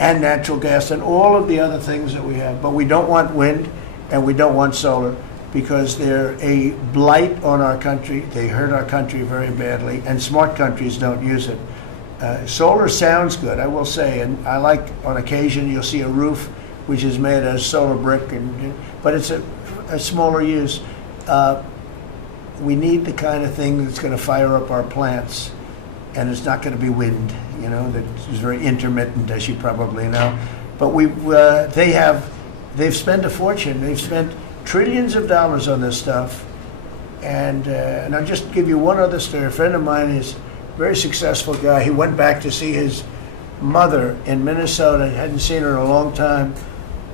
and natural gas, and all of the other things that we have. But we don't want wind, and we don't want solar, because they're a blight on our country. They hurt our country very badly, and smart countries don't use it. Solar sounds good, I will say, and I like, on occasion, you'll see a roof which is made out of solar brick, but it's a smaller use. We need the kind of thing that's going to fire up our plants, and it's not going to be wind, you know, that is very intermittent, as you probably know. But they've spent a fortune. They've spent trillions of dollars on this stuff. And I'll just give you one other story. A friend of mine is a very successful guy. He went back to see his mother in Minnesota. He hadn't seen her in a long time.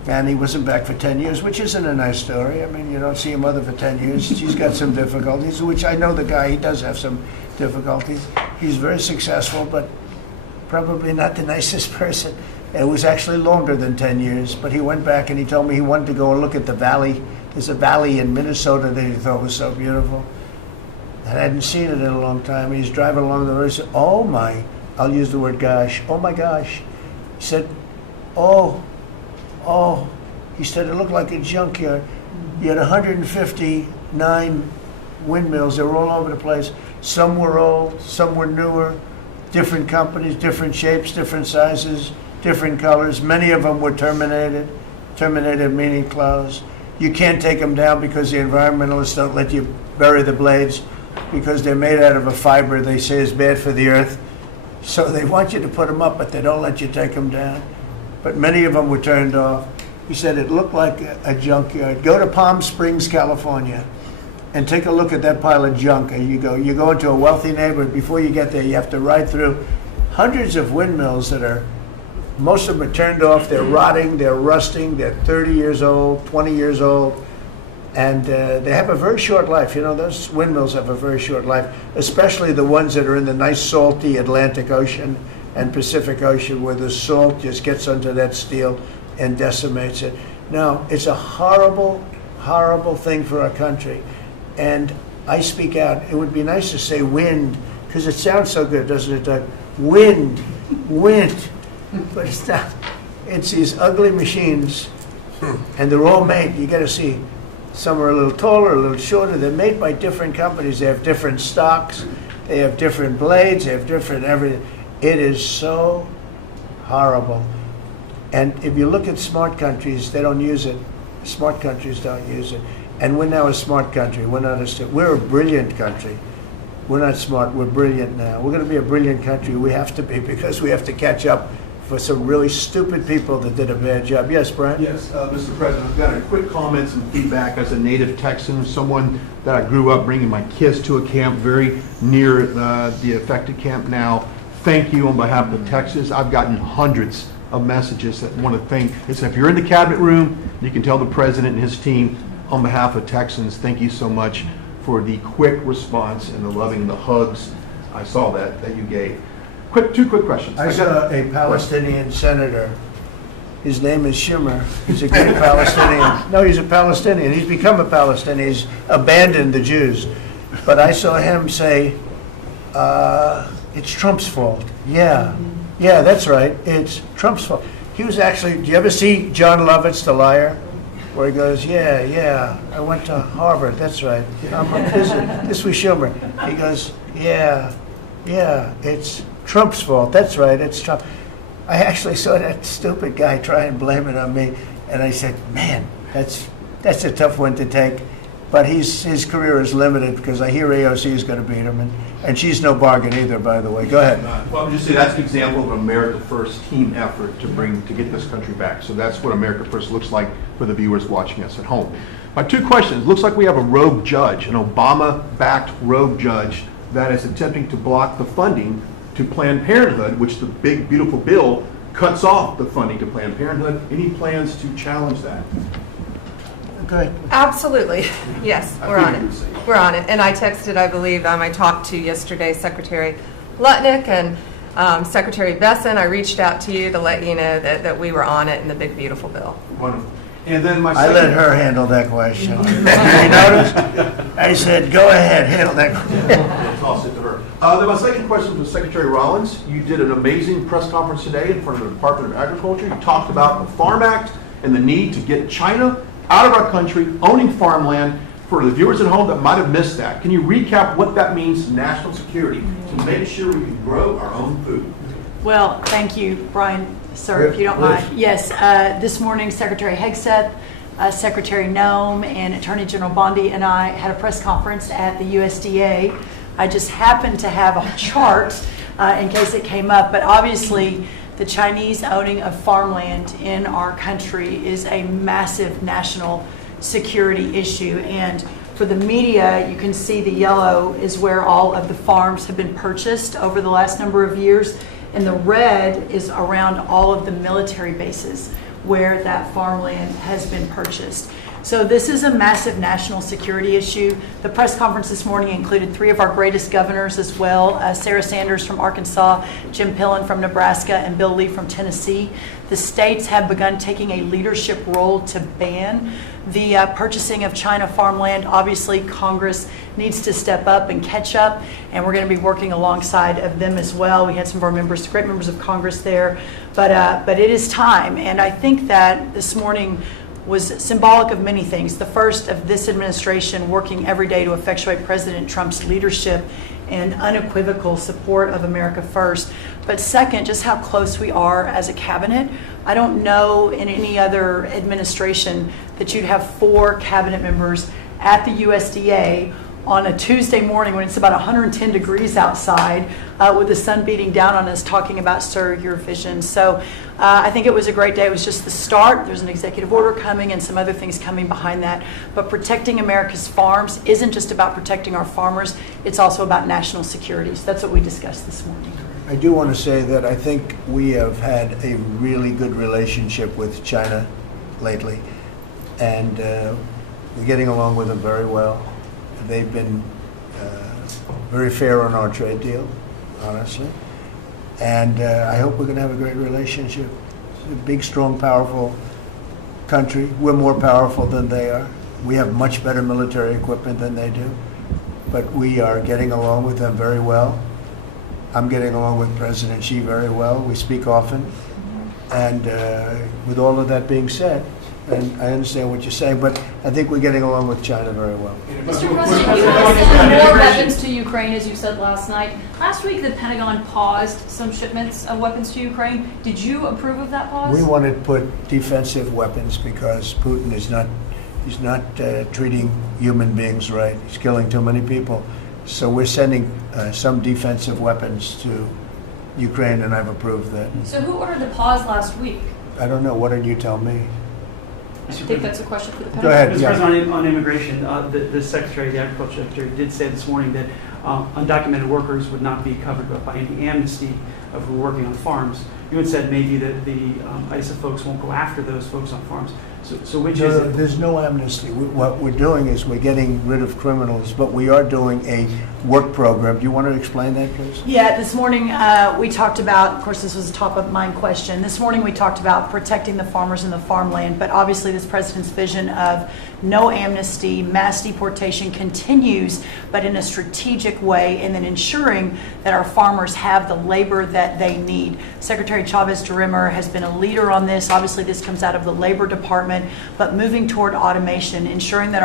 And he wasn't back for 10 years, which isn't a nice story. I mean, you don't see your mother for 10 years. She's got some difficulties, which I know the guy, he does have some difficulties. He's very successful, but probably not the nicest person. It was actually longer than 10 years, but he went back and he told me he wanted to go and look at the valley. There's a valley in Minnesota that he thought was so beautiful. And I hadn't seen it in a long time. He's driving along the road. He said, oh my, I'll use the word gosh, oh my gosh. He said, oh, he said it looked like a junkyard. You had 159 windmills. They were all over the place. Some were old, some were newer, different companies, different shapes, different sizes, different colors. Many of them were terminated meaning closed. You can't take them down because the environmentalists don't let you bury the blades because they're made out of a fiber they say is bad for the earth. So they want you to put them up, but they don't let you take them down. But many of them were turned off. He said it looked like a junkyard. Go to Palm Springs, California, and take a look at that pile of junk. And you go into a wealthy neighborhood. Before you get there, you have to ride through hundreds of windmills that are, most of them are turned off. They're rotting, they're rusting, they're 30 years old, 20 years old. And they have a very short life. You know, those windmills have a very short life, especially the ones that are in the nice salty Atlantic Ocean and Pacific Ocean, where the salt just gets under that steel and decimates it. No, it's a horrible, horrible thing for our country. And I speak out. It would be nice to say wind, because it sounds so good, doesn't it, Doug? Wind, wind. But it's not. It's these ugly machines, and they're all made, you gotta see, some are a little taller, a little shorter. They're made by different companies. They have different stocks. They have different blades. They have different everything. It is so horrible. And if you look at smart countries, they don't use it. Smart countries don't use it. And we're now a smart country. We're a brilliant country. We're not smart. We're brilliant now. We're going to be a brilliant country. We have to be, because we have to catch up for some really stupid people that did a bad job. Yes, Brian? Yes, Mr. President, I've got a quick comments and feedback as a native Texan, someone that I grew up bringing my kids to a camp very near the affected camp now. Thank you on behalf of Texas. I've gotten hundreds of messages that want to thank. It's, if you're in the cabinet room, you can tell the president and his team on behalf of Texans, thank you so much for the quick response and the loving, the hugs. I saw that you gave. Two quick questions. I saw a Palestinian senator. His name is Schumer. He's a great Palestinian. No, he's a Palestinian. He's become a Palestinian. He's abandoned the Jews. But I saw him say, it's Trump's fault. Yeah, that's right. It's Trump's fault. He was actually, do you ever see John Lovitz, The Liar? Where he goes, yeah, I went to Harvard. That's right. This was Schumer. He goes, yeah, it's Trump's fault. That's right, it's Trump. I actually saw that stupid guy try and blame it on me, and I said, man, that's a tough one to take. But his career is limited, because I hear AOC is going to beat him, and she's no bargain either, by the way. Go ahead. Well, I'm just saying that's an example of an America First team effort to get this country back. So that's what America First looks like for the viewers watching us at home. My two questions. Looks like we have a rogue judge, an Obama-backed rogue judge that is attempting to block the funding to Planned Parenthood, which the big, beautiful bill cuts off the funding to Planned Parenthood. Any plans to challenge that? Go ahead. Absolutely. Yes, we're on it. We're on it. And I texted, I believe, I talked to yesterday Secretary Lutnick and Secretary Besson. I reached out to you to let you know that we were on it in the big, beautiful bill. Wonderful. And then my I let her handle that question. You notice? I said, go ahead, handle that question. I'll sit to her. Then my second question was Secretary Rollins. You did an amazing press conference today in front of the Department of Agriculture. You talked about the Farm Act and the need to get China out of our country, owning farmland. For the viewers at home that might have missed that, can you recap what that means to national security to make sure we can grow our own food? Well, thank you, Brian, sir, if you don't mind. Yes, this morning Secretary Hegseth, Secretary Noem, and Attorney General Bondi and I had a press conference at the USDA. I just happened to have a chart in case it came up, but obviously the Chinese owning of farmland in our country is a massive national security issue. And for the media, you can see the yellow is where all of the farms have been purchased over the last number of years. And the red is around all of the military bases where that farmland has been purchased. So this is a massive national security issue. The press conference this morning included 3 of our greatest governors as well, Sarah Sanders from Arkansas, Jim Pillen from Nebraska, and Bill Lee from Tennessee. The states have begun taking a leadership role to ban the purchasing of China farmland. Obviously, Congress needs to step up and catch up, and we're going to be working alongside of them as well. We had some of our members, great members of Congress there, but it is time. And I think that this morning was symbolic of many things. The first of this administration working every day to effectuate President Trump's leadership and unequivocal support of America First. But second, just how close we are as a cabinet. I don't know in any other administration that you'd have 4 cabinet members at the USDA on a Tuesday morning when it's about 110 degrees outside with the sun beating down on us talking about Sir Your Vision. So I think it was a great day. It was just the start. There's an executive order coming and some other things coming behind that. But protecting America's farms isn't just about protecting our farmers. It's also about national security. So that's what we discussed this morning. I do want to say that I think we have had a really good relationship with China lately. And We're getting along with them very well. They've been very fair on our trade deal, honestly. And I hope we're going to have a great relationship. It's a big, strong, powerful country. We're more powerful than they are. We have much better military equipment than they do. But we are getting along with them very well. I'm getting along with President Xi very well. We speak often. And with all of that being said, and I understand what you're saying, but I think we're getting along with China very well. Mr. President, you want to send more weapons to Ukraine, as you said last night. Last week, the Pentagon paused some shipments of weapons to Ukraine. Did you approve of that pause? We wanted to put defensive weapons because Putin is not, he's not treating human beings right. He's killing too many people. So we're sending some defensive weapons to Ukraine, and I've approved that. So who ordered the pause last week? I don't know. Why don't you tell me? I think that's a question for the Pentagon. Go ahead. Mr. Yeah. President, on immigration, the Secretary, the Agriculture Secretary, did say this morning that undocumented workers would not be covered by any amnesty who are working on farms. You had said maybe that the ISA folks won't go after those folks on farms. So which is it? There's no amnesty. What we're doing is we're getting rid of criminals, but we are doing a work program. Do you want to explain that, please? Yeah, this morning we talked about, of course, this was a top of mind question. This morning we talked about protecting the farmers and the farmland, but obviously this president's vision of no amnesty, mass deportation continues, but in a strategic way, and then ensuring that our farmers have the labor that they need. Secretary Chavez-DeRimmer has been a leader on this. Obviously this comes out of the Labor Department, but moving toward automation, ensuring that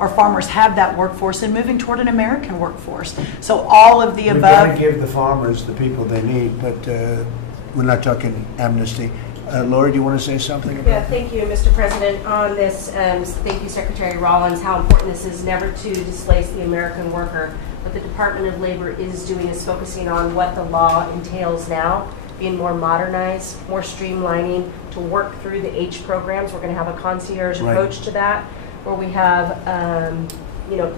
our farmers have that workforce, and moving toward an American workforce. So all of the We've got to above. give the farmers the people they need, but we're not talking amnesty. Lori, do you want to say something about Yeah, thank you, Mr. President. On this, thank you, Secretary Rollins, how important this is never to displace the American worker. What the Department of Labor is doing is focusing on what the law entails now, being more modernized, more streamlining, to work through the H programs. We're going to have a concierge approach to that, where we have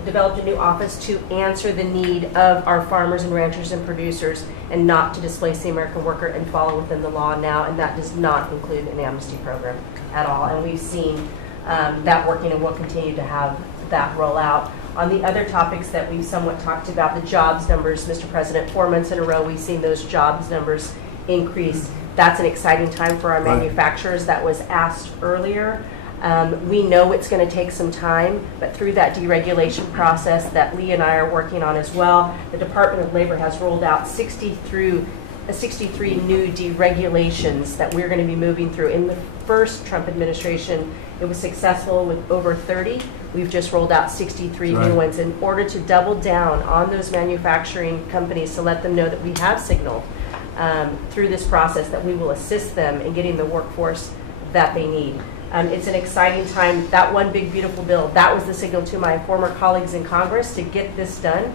developed a new office to answer the need of our farmers and ranchers and producers, and not to displace the American worker, and follow within the law now. And that does not include an amnesty program at all. And we've seen that working, and we'll continue to have that roll out. On the other topics that we've somewhat talked about, the jobs numbers, Mr. President, 4 months in a row, we've seen those jobs numbers increase. That's an exciting time for our manufacturers. That was asked earlier. We know it's going to take some time, but through that deregulation process that Lee and I are working on as well, the Department of Labor has rolled out 63 new deregulations that we're going to be moving through. In the first Trump administration, it was successful with over 30. We've just rolled out 63 new ones in order to double down on those manufacturing companies, to let them know that we have signaled through this process that we will assist them in getting the workforce that they need. It's an exciting time. That one big beautiful bill, that was the signal to my former colleagues in Congress to get this done.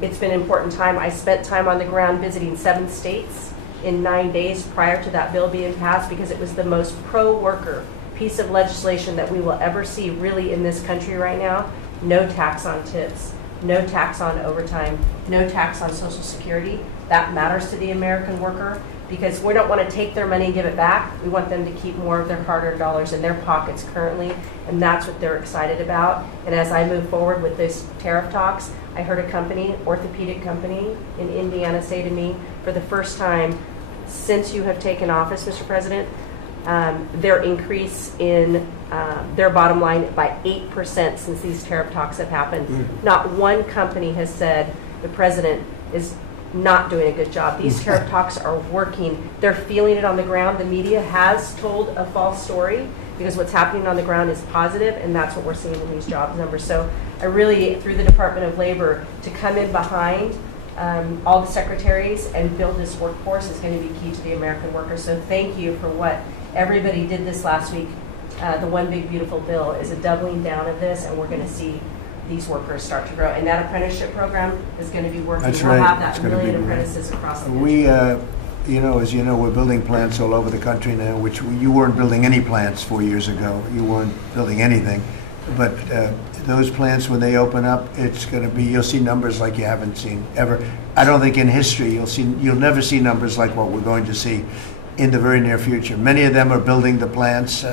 It's been an important time. I spent time on the ground visiting 7 states in 9 days prior to that bill being passed, because it was the most pro-worker piece of legislation that we will ever see really in this country right now. No tax on tips, no tax on overtime, no tax on Social Security. That matters to the American worker, because we don't want to take their money and give it back. We want them to keep more of their hard-earned dollars in their pockets currently, and that's what they're excited about. And as I move forward with these tariff talks, I heard a company, orthopedic company in Indiana, say to me, for the first time since you have taken office, Mr. President, their increase in their bottom line by 8% since these tariff talks have happened. Not one company has said the president is not doing a good job. These tariff talks are working. They're feeling it on the ground. The media has told a false story, because what's happening on the ground is positive, and that's what we're seeing in these jobs numbers. So I really, through the Department of Labor, to come in behind all the secretaries and build this workforce is going to be key to the American worker. So thank you for what everybody did this last week. The one big beautiful bill is a doubling down of this, and we're going to see these workers start to grow. And that apprenticeship program is going to be working. That's we'll right. have that It's gonna be million great. apprentices across the country. We, as you know, we're building plants all over the country now, which you weren't building any plants 4 years ago. You weren't building anything. But those plants, when they open up, it's going to be, you'll see numbers like you haven't seen ever. I don't think in history you'll never see numbers like what we're going to see in the very near future. Many of them are building the plants.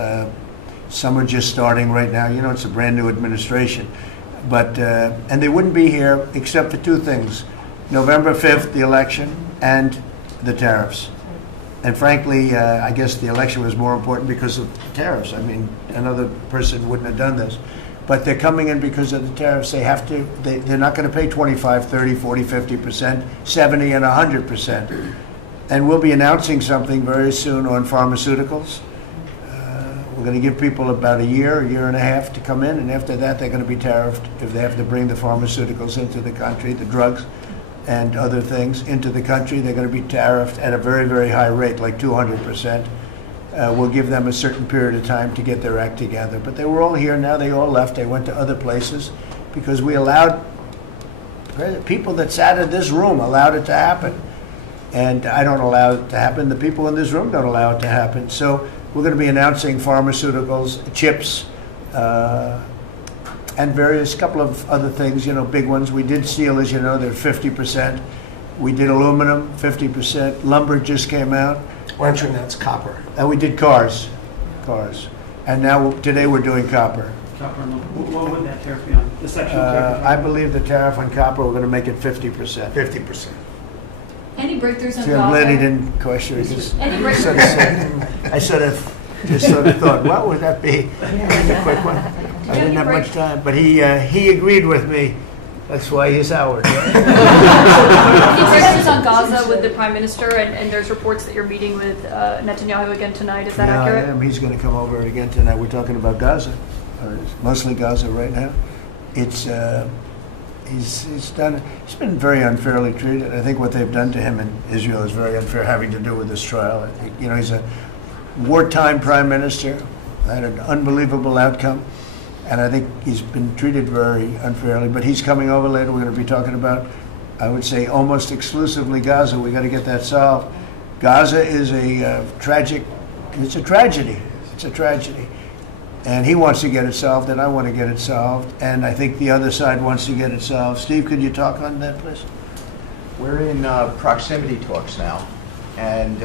Some are just starting right now. You know, it's a brand-new administration. But, and they wouldn't be here except for two things. November 5th, the election, and the tariffs. And frankly, I guess the election was more important because of the tariffs. I mean, another person wouldn't have done this. But they're coming in because of the tariffs. They have to, they're not going to pay 25, 30, 40, 50%, 70, and 100%. And we'll be announcing something very soon on pharmaceuticals. We're going to give people about a year and a half to come in, and after that, they're going to be tariffed if they have to bring the pharmaceuticals into the country, the drugs and other things into the country. They're going to be tariffed at a very, very high rate, like 200%. We'll give them a certain period of time to get their act together. But they were all here, now they all left. They went to other places because we allowed, people that sat in this room allowed it to happen. And I don't allow it to happen. The people in this room don't allow it to happen. So we're going to be announcing pharmaceuticals, chips, and various couple of other things, you know, big ones. We did steel, as you know, they're 50%. We did aluminum, 50%. Lumber just came out. Why don't you announce copper? And we did cars. And now, today we're doing copper. Copper, what would that tariff be on? The section of tariff? I believe the tariff on copper, we're going to make it 50%. 50%. Any breakthroughs on See, I'm glad he Gaza? didn't question it. Just Any sort of said- I sort of just thought, what would that be? A quick one. I didn't have much time, but he agreed with me. That's why he's Howard. Any breakthroughs on Gaza with the Prime Minister, and there's reports that you're meeting with Netanyahu again tonight. Is that Yeah, I accurate? am. He's going to come over again tonight. We're talking about Gaza, mostly Gaza right now. It's he's been very unfairly treated. I think what they've done to him in Israel is very unfair, having to do with this trial. I think, you know, he's a wartime prime minister, had an unbelievable outcome, and I think he's been treated very unfairly. But he's coming over later. We're going to be talking about, I would say, almost exclusively Gaza. We got to get that solved. Gaza is a tragic. It's a tragedy. It's a tragedy. And he wants to get it solved, and I want to get it solved, and I think the other side wants to get it solved. Steve, could you talk on that, please? We're in proximity talks now, and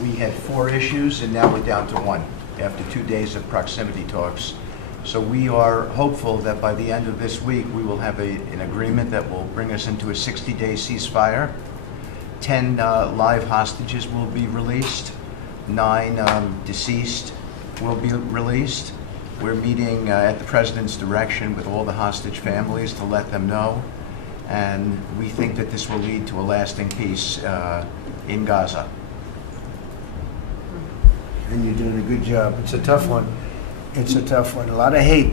we had 4 issues, and now we're down to 1 after 2 days of proximity talks. So we are hopeful that by the end of this week, we will have an agreement that will bring us into a 60-day ceasefire. 10 live hostages will be released. 9 deceased will be released. We're meeting at the President's direction with all the hostage families to let them know. And we think that this will lead to a lasting peace in Gaza. And you're doing a good job. It's a tough one. It's a tough one. A lot of hate,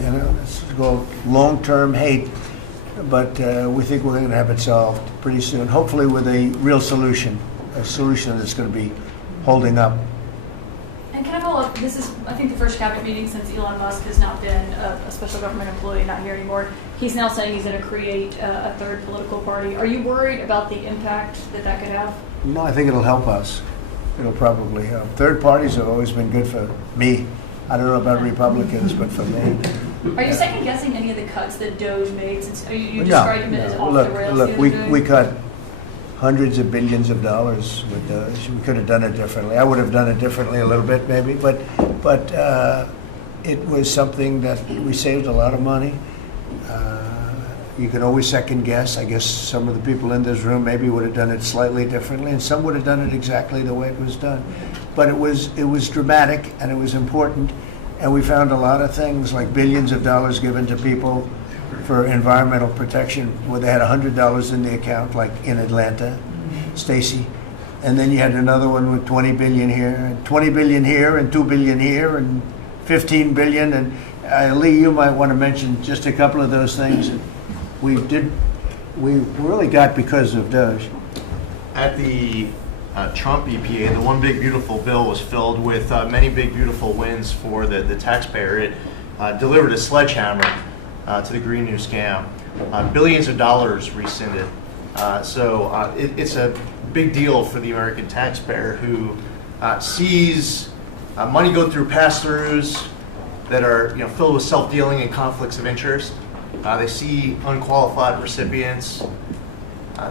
you know, it's long-term hate. But we think we're going to have it solved pretty soon, hopefully with a real solution, a solution that's going to be holding up. And can I follow up? This is, I think, the first cabinet meeting since Elon Musk has not been a special government employee, not here anymore. He's now saying he's going to create a third political party. Are you worried about the impact that that could have? No, I think it'll help us. It'll probably help. Third parties have always been good for me. I don't know about Republicans, but for me. Are you second guessing any of the cuts that DOJ made? Since you described him as off the rails. Look, we cut hundreds of billions of dollars with DOJ. We could have done it differently. I would have done it differently a little bit, maybe, but it was something that we saved a lot of money. You can always second guess. I guess some of the people in this room maybe would have done it slightly differently, and some would have done it exactly the way it was done. But it was dramatic, and it was important, and we found a lot of things like billions of dollars given to people for environmental protection, where they had $100 in the account, like in Atlanta, Stacy. And then you had another one with 20 billion here, and 20 billion here, and 2 billion here, and 15 billion. And Lee, you might want to mention just a couple of those things that we really got because of DOJ. At the Trump EPA, the One Big Beautiful Bill was filled with many big beautiful wins for the taxpayer. It delivered a sledgehammer to the Green New Scam. Billions of dollars rescinded. So it's a big deal for the American taxpayer who sees money go through pass-throughs that are filled with self-dealing and conflicts of interest. They see unqualified recipients.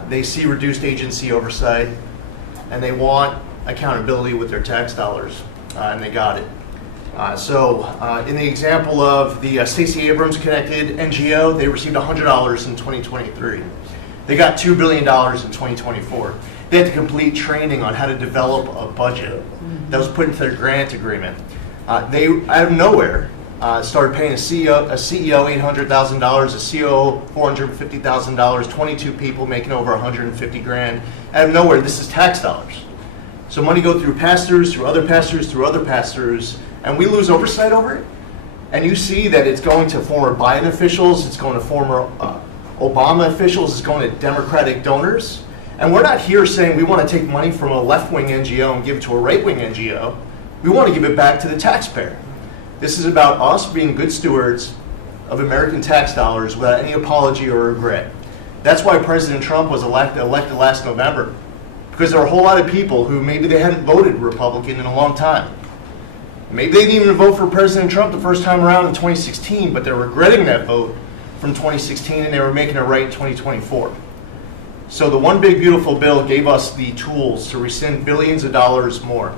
They see reduced agency oversight, and they want accountability with their tax dollars, and they got it. In the example of the Stacey Abrams connected NGO, they received $100 in 2023. They got $2 billion in 2024. They had to complete training on how to develop a budget that was put into their grant agreement. They, out of nowhere, started paying a CEO $800,000, a COO $450,000, 22 people making over 150 grand. Out of nowhere, this is tax dollars. So money go through pastors, through other pastors, through other pastors, and we lose oversight over it. And you see that it's going to former Biden officials, it's going to former Obama officials, it's going to Democratic donors. And we're not here saying we want to take money from a left-wing NGO and give it to a right-wing NGO. We want to give it back to the taxpayer. This is about us being good stewards of American tax dollars without any apology or regret. That's why President Trump was elected last November. Because there are a whole lot of people who maybe they hadn't voted Republican in a long time. Maybe they didn't even vote for President Trump the first time around in 2016, but they're regretting that vote from 2016 and they were making it right in 2024. So the One Big Beautiful Bill gave us the tools to rescind billions of dollars more.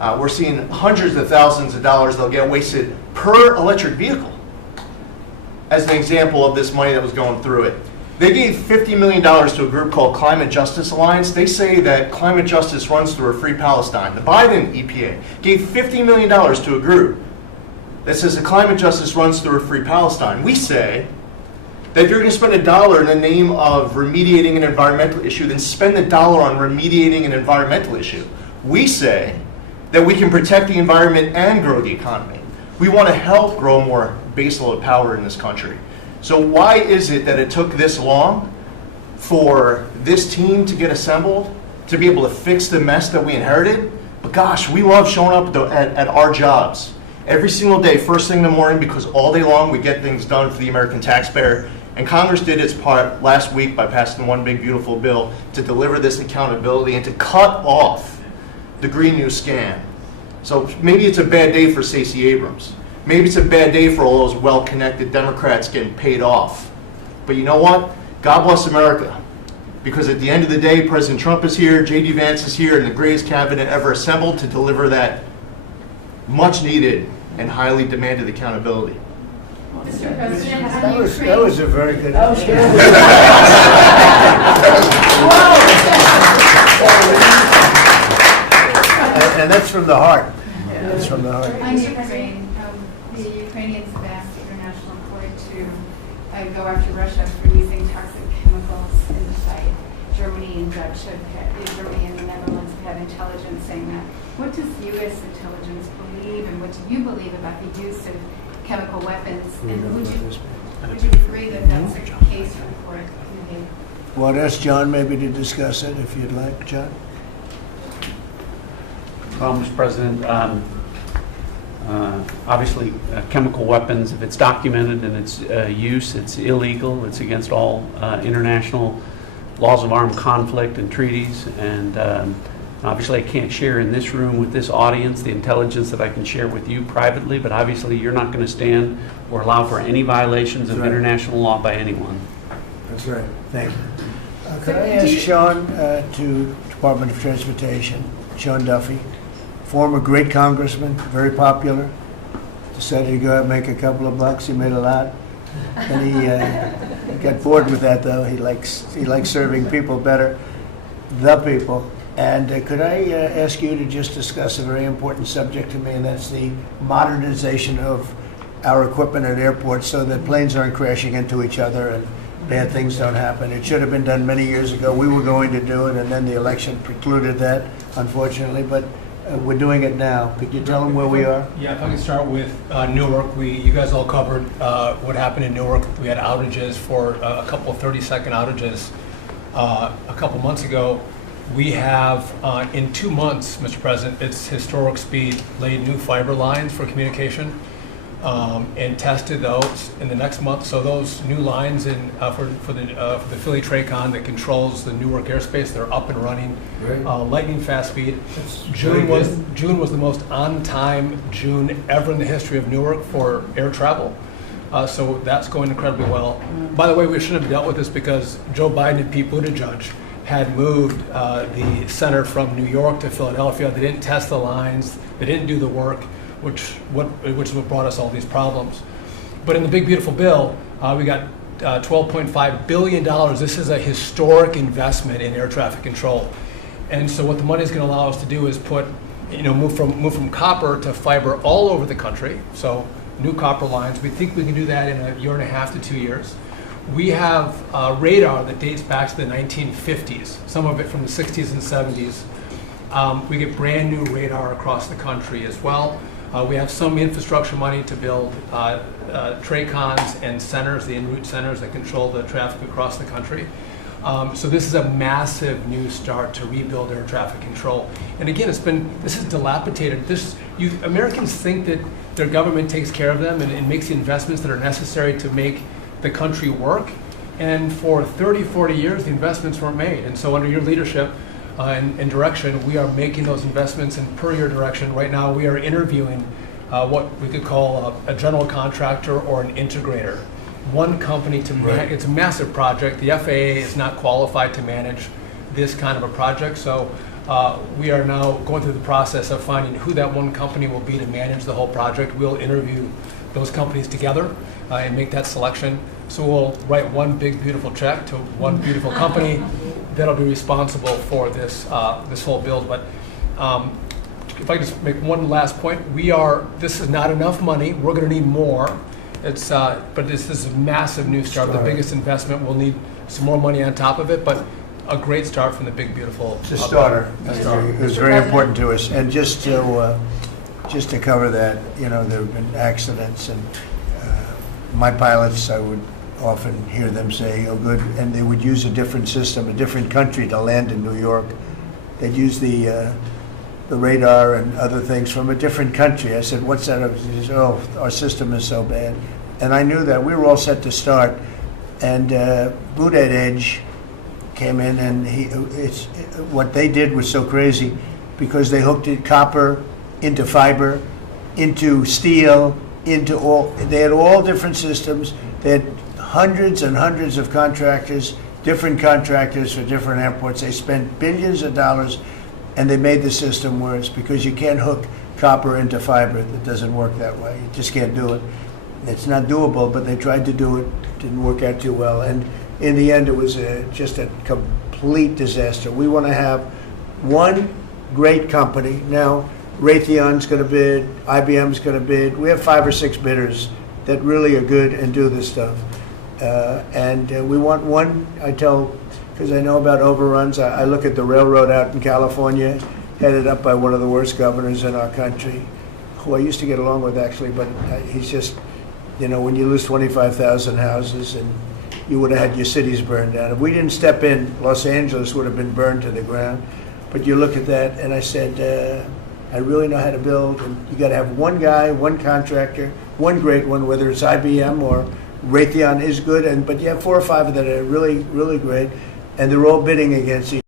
We're seeing hundreds of thousands of dollars that'll get wasted per electric vehicle as an example of this money that was going through it. They gave $50 million to a group called Climate Justice Alliance. They say that climate justice runs through a free Palestine. The Biden EPA gave $50 million to a group that says that climate justice runs through a free Palestine. We say that if you're going to spend $1 in the name of remediating an environmental issue, then spend $1 on remediating an environmental issue. We say that we can protect the environment and grow the economy. We want to help grow more baseload power in this country. So why is it that it took this long for this team to get assembled, to be able to fix the mess that we inherited? But gosh, we love showing up at our jobs every single day, first thing in the morning, because all day long we get things done for the American taxpayer. And Congress did its part last week by passing One Big Beautiful Bill to deliver this accountability and to cut off the Green New scam. So maybe it's a bad day for Stacey Abrams. Maybe it's a bad day for all those well-connected Democrats getting paid off. But you know what? God bless America. Because at the end of the day, President Trump is here, J.D. Vance is here, and the greatest cabinet ever assembled to deliver that much-needed and highly demanded accountability. Mr. President, That was a very good. And that's from the heart. That's from the heart. On Ukraine, the Ukrainians have asked the International Court to go after Russia for using toxic chemicals in the site. Germany and Germany and the Netherlands have had intelligence saying that. What does U.S. intelligence believe, and what do you believe about the use of chemical weapons? And would you agree that that's a case for the court? Well, I'd ask John maybe to discuss it if you'd like, John. Well, Mr. President, obviously chemical weapons, if it's documented and its use, it's illegal. It's against all international laws of armed conflict and treaties. And obviously I can't share in this room with this audience the intelligence that I can share with you privately, but obviously you're not going to stand or allow for any violations of international law by anyone. That's right. Thank you. Could I ask Sean to Department of Transportation, Sean Duffy, former great congressman, very popular, decided to go out and make a couple of bucks. He made a lot. And he got bored with that, though. He likes serving people better, the people. And could I ask you to just discuss a very important subject to me, and that's the modernization of our equipment at airports so that planes aren't crashing into each other and bad things don't happen. It should have been done many years ago. We were going to do it, and then the election precluded that, unfortunately. But we're doing it now. Could you tell them where we are? Yeah, if I can start with Newark. You guys all covered what happened in Newark. We had outages for a couple of 30-second outages a couple months ago. We have, in 2 months, Mr. President, it's historic speed, laid new fiber lines for communication and tested those in the next month. So those new lines for the Philly Tracon that controls the Newark airspace, they're up and running, lightning fast speed. June was the most on-time June ever in the history of Newark for air travel. So that's going incredibly well. By the way, we should have dealt with this because Joe Biden and Pete Buttigieg had moved the center from New York to Philadelphia. They didn't test the lines. They didn't do the work. which is what brought us all these problems. But in the big beautiful bill, we got $12.5 billion. This is a historic investment in air traffic control. And so what the money is going to allow us to do is move from copper to fiber all over the country. So new copper lines. We think we can do that in a year and a half to 2 years. We have radar that dates back to the 1950s, some of it from the 60s and 70s. We get brand new radar across the country as well. We have some infrastructure money to build TRACONs and centers, the en route centers that control the traffic across the country. So this is a massive new start to rebuild air traffic control. And again, this is dilapidated. Americans think that their government takes care of them and makes the investments that are necessary to make the country work. And for 30, 40 years, the investments weren't made. And so under your leadership and direction, we are making those investments. And per your direction, right now we are interviewing what we could call a general contractor or an integrator. One company to manage. It's a massive project. The FAA is not qualified to manage this kind of a project. So we are now going through the process of finding who that one company will be to manage the whole project. We'll interview those companies together and make that selection. So we'll write one big beautiful check to one beautiful company that'll be responsible for this whole build. But if I just make one last point, this is not enough money. We're going to need more. But this is a massive new start. The biggest investment. We'll need some more money on top of it, but a great start from the big beautiful. It's a starter. It was very important to us. And just to cover that, there have been accidents, and my pilots, I would often hear them say, "Oh, good," and they would use a different system, a different country to land in New York. They'd use the radar and other things from a different country. I said, "What's that?" He said, "Oh, our system is so bad." And I knew that. We were all set to start. And Boudette Edge came in, and what they did was so crazy because they hooked it copper into fiber, into steel, they had all different systems. They had hundreds and hundreds of contractors, different contractors for different airports. They spent billions of dollars, and they made the system worse because you can't hook copper into fiber. It doesn't work that way. You just can't do it. It's not doable, but they tried to do it. Didn't work out too well. And in the end, it was just a complete disaster. We want to have one great company. Now, Raytheon's going to bid, IBM's going to bid. We have 5 or 6 bidders that really are good and do this stuff. And we want one, because I know about overruns. I look at the railroad out in California, headed up by one of the worst governors in our country, who I used to get along with actually, but he's just, when you lose 25,000 houses and you would have had your cities burned down. If we didn't step in, Los Angeles would have been burned to the ground. But you look at that, and I said, I really know how to build, and you got to have one guy, one contractor, one great one, whether it's IBM or Raytheon is good, but you have 4 or 5 that are really, really great, and they're all bidding against each other.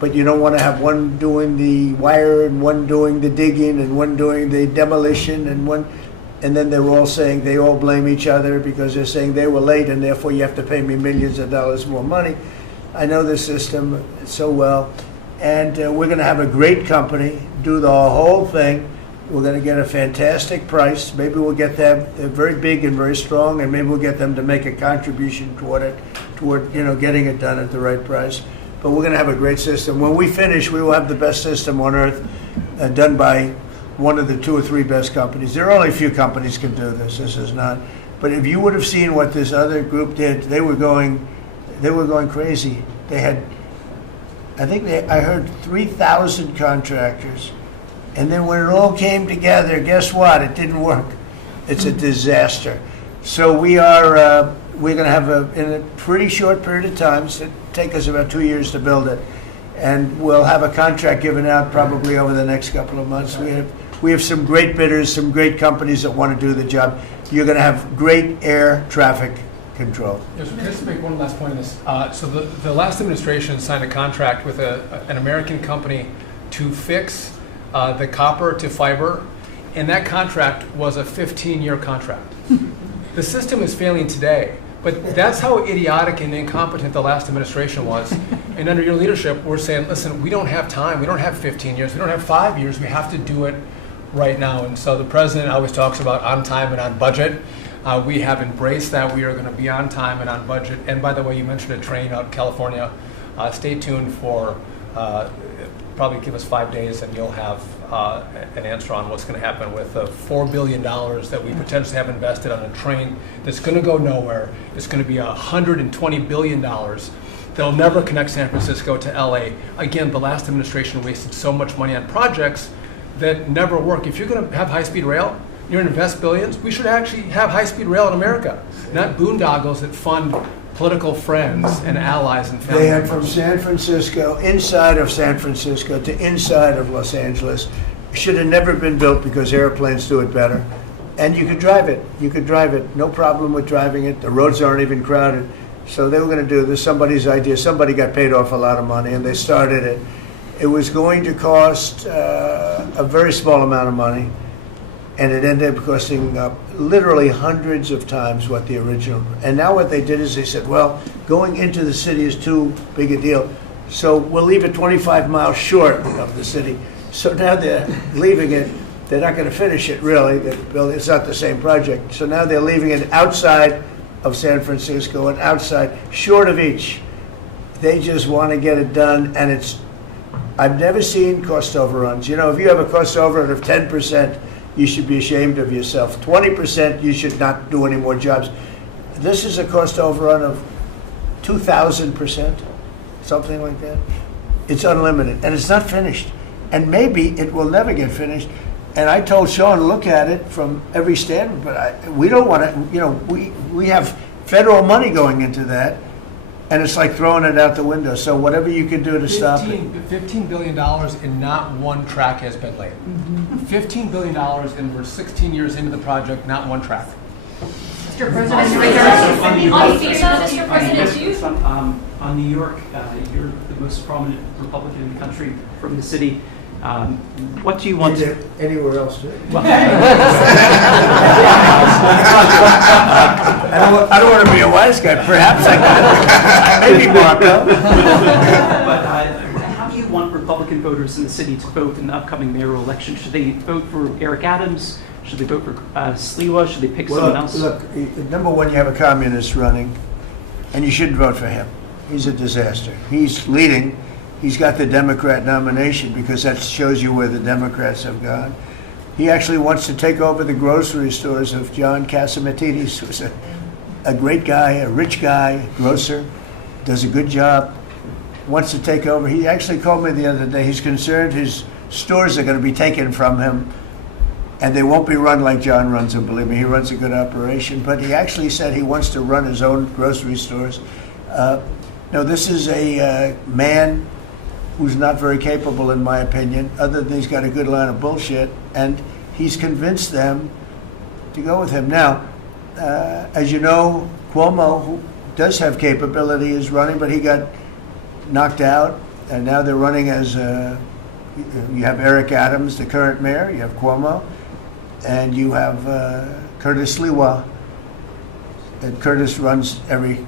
But you don't want to have one doing the wire and one doing the digging and one doing the demolition and then they're all saying they all blame each other because they're saying they were late and therefore you have to pay me millions of dollars more money. I know the system so well, and we're going to have a great company do the whole thing. We're going to get a fantastic price. Maybe we'll get them, they're very big and very strong, and maybe we'll get them to make a contribution toward getting it done at the right price. But we're going to have a great system. When we finish, we will have the best system on earth done by one of the 2 or 3 best companies. There are only a few companies can do this. This is not. But if you would have seen what this other group did, they were going crazy. They had, I heard 3,000 contractors. And then when it all came together, guess what? It didn't work. It's a disaster. So we're going to have in a pretty short period of time, so it'll take us about 2 years to build it. And we'll have a contract given out probably over the next couple of months. We have some great bidders, some great companies that want to do the job. You're going to have great air traffic control. Yes, can I just make one last point on this? So the last administration signed a contract with an American company to fix the copper to fiber, and that contract was a 15-year contract. The system is failing today, but that's how idiotic and incompetent the last administration was. And under your leadership, we're saying, listen, we don't have time. We don't have 15 years. We don't have 5 years. We have to do it right now. And so the president always talks about on time and on budget. We have embraced that. We are going to be on time and on budget. And by the way, you mentioned a train out in California. Stay tuned for probably give us 5 days and you'll have an answer on what's going to happen with the $4 billion that we potentially have invested on a train that's going to go nowhere. It's going to be $120 billion. They'll never connect San Francisco to LA. Again, the last administration wasted so much money on projects that never work. If you're going to have high-speed rail, you're going to invest billions, we should actually have high-speed rail in America, not boondoggles that fund political friends and allies and family They had members. from San Francisco, inside of San Francisco to inside of Los Angeles. Should have never been built because airplanes do it better. And you could drive it. You could drive it. No problem with driving it. The roads aren't even crowded. So they were going to do this. Somebody's idea. Somebody got paid off a lot of money and they started it. It was going to cost a very small amount of money. And it ended up costing literally hundreds of times what the original. And now what they did is they said, well, going into the city is too big a deal. So we'll leave it 25 miles short of the city. So now they're leaving it. They're not going to finish it, really. It's not the same project. So now they're leaving it outside of San Francisco and outside, short of each. They just want to get it done. And I've never seen cost overruns. You know, if you have a cost overrun of 10%, you should be ashamed of yourself. 20%, you should not do any more jobs. This is a cost overrun of 2,000%, something like that. It's unlimited, and it's not finished. And maybe it will never get finished. And I told Sean, look at it from every standpoint, but we don't want to, you know, we have federal money going into that, and it's like throwing it out the window. So whatever you can do to stop it. $15 billion and not one track has been laid. $15 billion and we're 16 years into the project, not one track. Mr. President, Mr. President, on New York, you're the most prominent Republican in the country from the city. What do you want to... Anywhere else, too? Well, I don't want to be a wise guy. Perhaps I could. Maybe Marco. But how do you want Republican voters in the city to vote in the upcoming mayoral election? Should they vote for Eric Adams? Should they vote for Sliwa? Should they pick someone else? Look, number one, you have a communist running, and you shouldn't vote for him. He's a disaster. He's leading. He's got the Democrat nomination because that shows you where the Democrats have gone. He actually wants to take over the grocery stores of John Catsimatidis, who's a great guy, a rich guy, grocer, does a good job, wants to take over. He actually called me the other day. He's concerned his stores are going to be taken from him, and they won't be run like John runs them, believe me. He runs a good operation, but he actually said he wants to run his own grocery stores. No, this is a man who's not very capable, in my opinion, other than he's got a good line of bullshit, and he's convinced them to go with him. Now, as you know, Cuomo, who does have capability, is running, but he got knocked out, and now they're running as, you have Eric Adams, the current mayor, you have Cuomo, and you have Curtis Sliwa. And Curtis runs every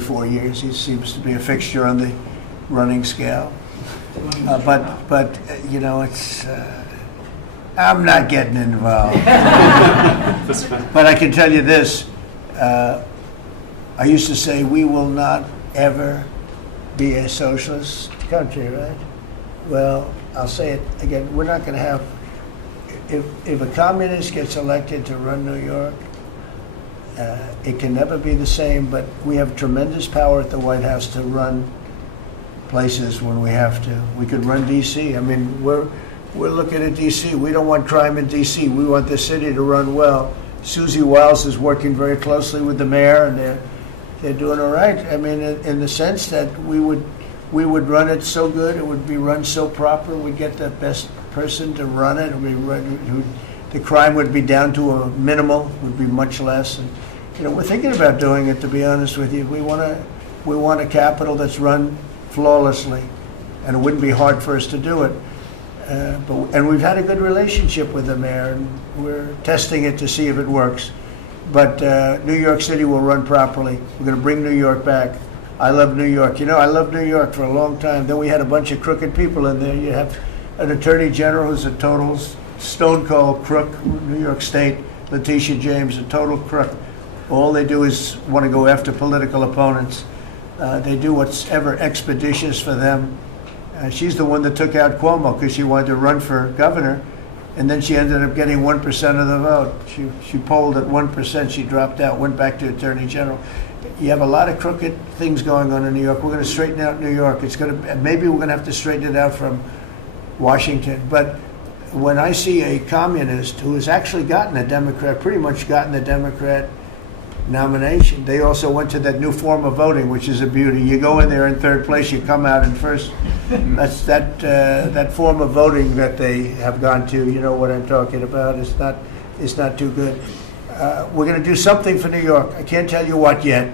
4 years. He seems to be a fixture on the running scale. But you know, it's I'm not getting involved. But I can tell you this: I used to say we will not ever be a socialist country, right? Well, I'll say it again: we're not going to have. If a communist gets elected to run New York, it can never be the same. But we have tremendous power at the White House to run places when we have to. We could run D.C. I mean, we're looking at D.C. We don't want crime in D.C. We want the city to run well. Susie Wiles is working very closely with the mayor, and they're doing all right. I mean, in the sense that we would run it so good, it would be run so proper. We'd get the best person to run it. The crime would be down to a minimal, would be much less. And you know, we're thinking about doing it. To be honest with you, we want a capital that's run flawlessly, and it wouldn't be hard for us to do it. And we've had a good relationship with the mayor, and we're testing it to see if it works. But New York City will run properly. We're going to bring New York back. I love New York. You know, I loved New York for a long time. Then we had a bunch of crooked people in there. You have an attorney general who's a total stone cold crook, New York State, Letitia James, a total crook. All they do is want to go after political opponents. They do what's ever expeditious for them. She's the one that took out Cuomo because she wanted to run for governor, and then she ended up getting 1% of the vote. She polled at 1%. She dropped out, went back to attorney general. You have a lot of crooked things going on in New York. We're going to straighten out New York. Maybe we're going to have to straighten it out from Washington. But when I see a communist who has actually gotten a Democrat, pretty much gotten the Democrat nomination, they also went to that new form of voting, which is a beauty. You go in there in third place, you come out in first. That's that form of voting that they have gone to. You know what I'm talking about. It's not too good. We're going to do something for New York. I can't tell you what yet,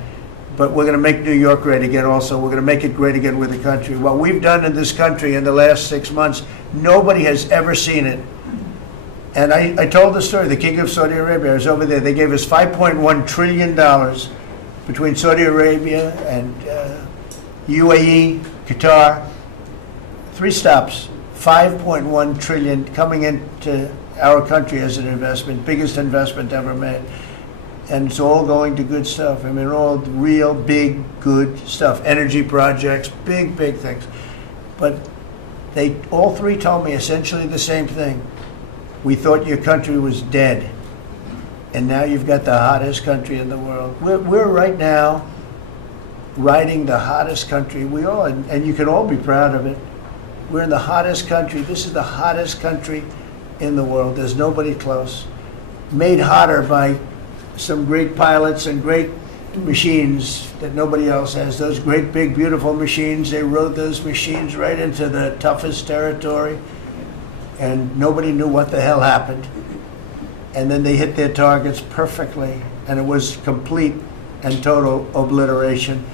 but we're going to make New York great again also. We're going to make it great again with the country. What we've done in this country in the last 6 months, nobody has ever seen it. And I told the story, the King of Saudi Arabia, I was over there. They gave us $5.1 trillion between Saudi Arabia and UAE, Qatar. 3 stops, $5.1 trillion coming into our country as an investment, biggest investment ever made. And it's all going to good stuff. I mean, all real big, good stuff. Energy projects, big, big things. But they all 3 told me essentially the same thing. We thought your country was dead, and now you've got the hottest country in the world. We're right now riding the hottest country. We all, and you can all be proud of it. We're in the hottest country. This is the hottest country in the world. There's nobody close. Made hotter by some great pilots and great machines that nobody else has. Those great, big, beautiful machines, they rode those machines right into the toughest territory, and nobody knew what the hell happened. And then they hit their targets perfectly, and it was complete and total obliteration.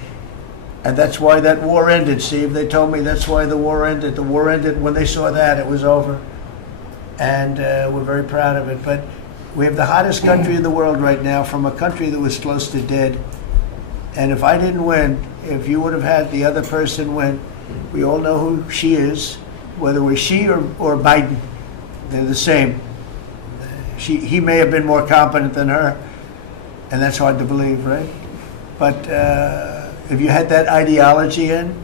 And that's why that war ended, Steve. They told me that's why the war ended. The war ended when they saw that, it was over. And we're very proud of it. But we have the hottest country in the world right now, from a country that was close to dead. And if I didn't win, if you would have had the other person win, we all know who she is. Whether it was she or Biden, they're the same. He may have been more competent than her, and that's hard to believe, right? But if you had that ideology in,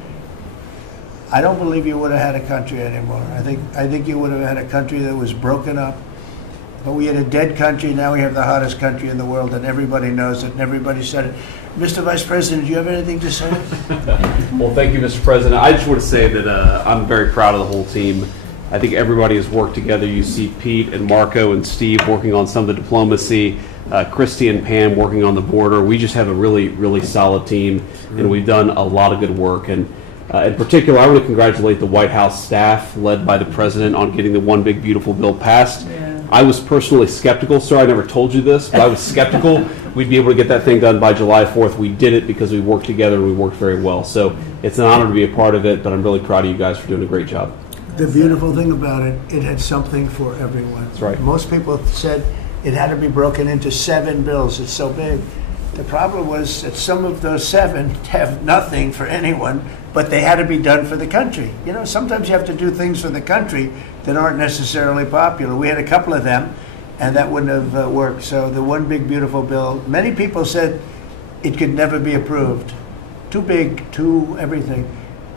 I don't believe you would have had a country anymore. I think you would have had a country that was broken up. But we had a dead country. Now we have the hottest country in the world, and everybody knows it, and everybody said it. Mr. Vice President, do you have anything to say? Well, thank you, Mr. President. I just want to say that I'm very proud of the whole team. I think everybody has worked together. You see Pete and Marco and Steve working on some of the diplomacy, Christy and Pam working on the border. We just have a really, really solid team, and we've done a lot of good work. And in particular, I want to congratulate the White House staff led by the President on getting the One Big Beautiful Bill passed. I was personally skeptical, sir. I never told you this, but I was skeptical we'd be able to get that thing done by July 4th. We did it because we worked together and we worked very well. So it's an honor to be a part of it, but I'm really proud of you guys for doing a great job. The beautiful thing about it, it had something for everyone. That's right. Most people said it had to be broken into 7 bills. It's so big. The problem was that some of those 7 have nothing for anyone, but they had to be done for the country. You know, sometimes you have to do things for the country that aren't necessarily popular. We had a couple of them, and that wouldn't have worked. So the One Big Beautiful Bill, many people said it could never be approved. Too big, too everything.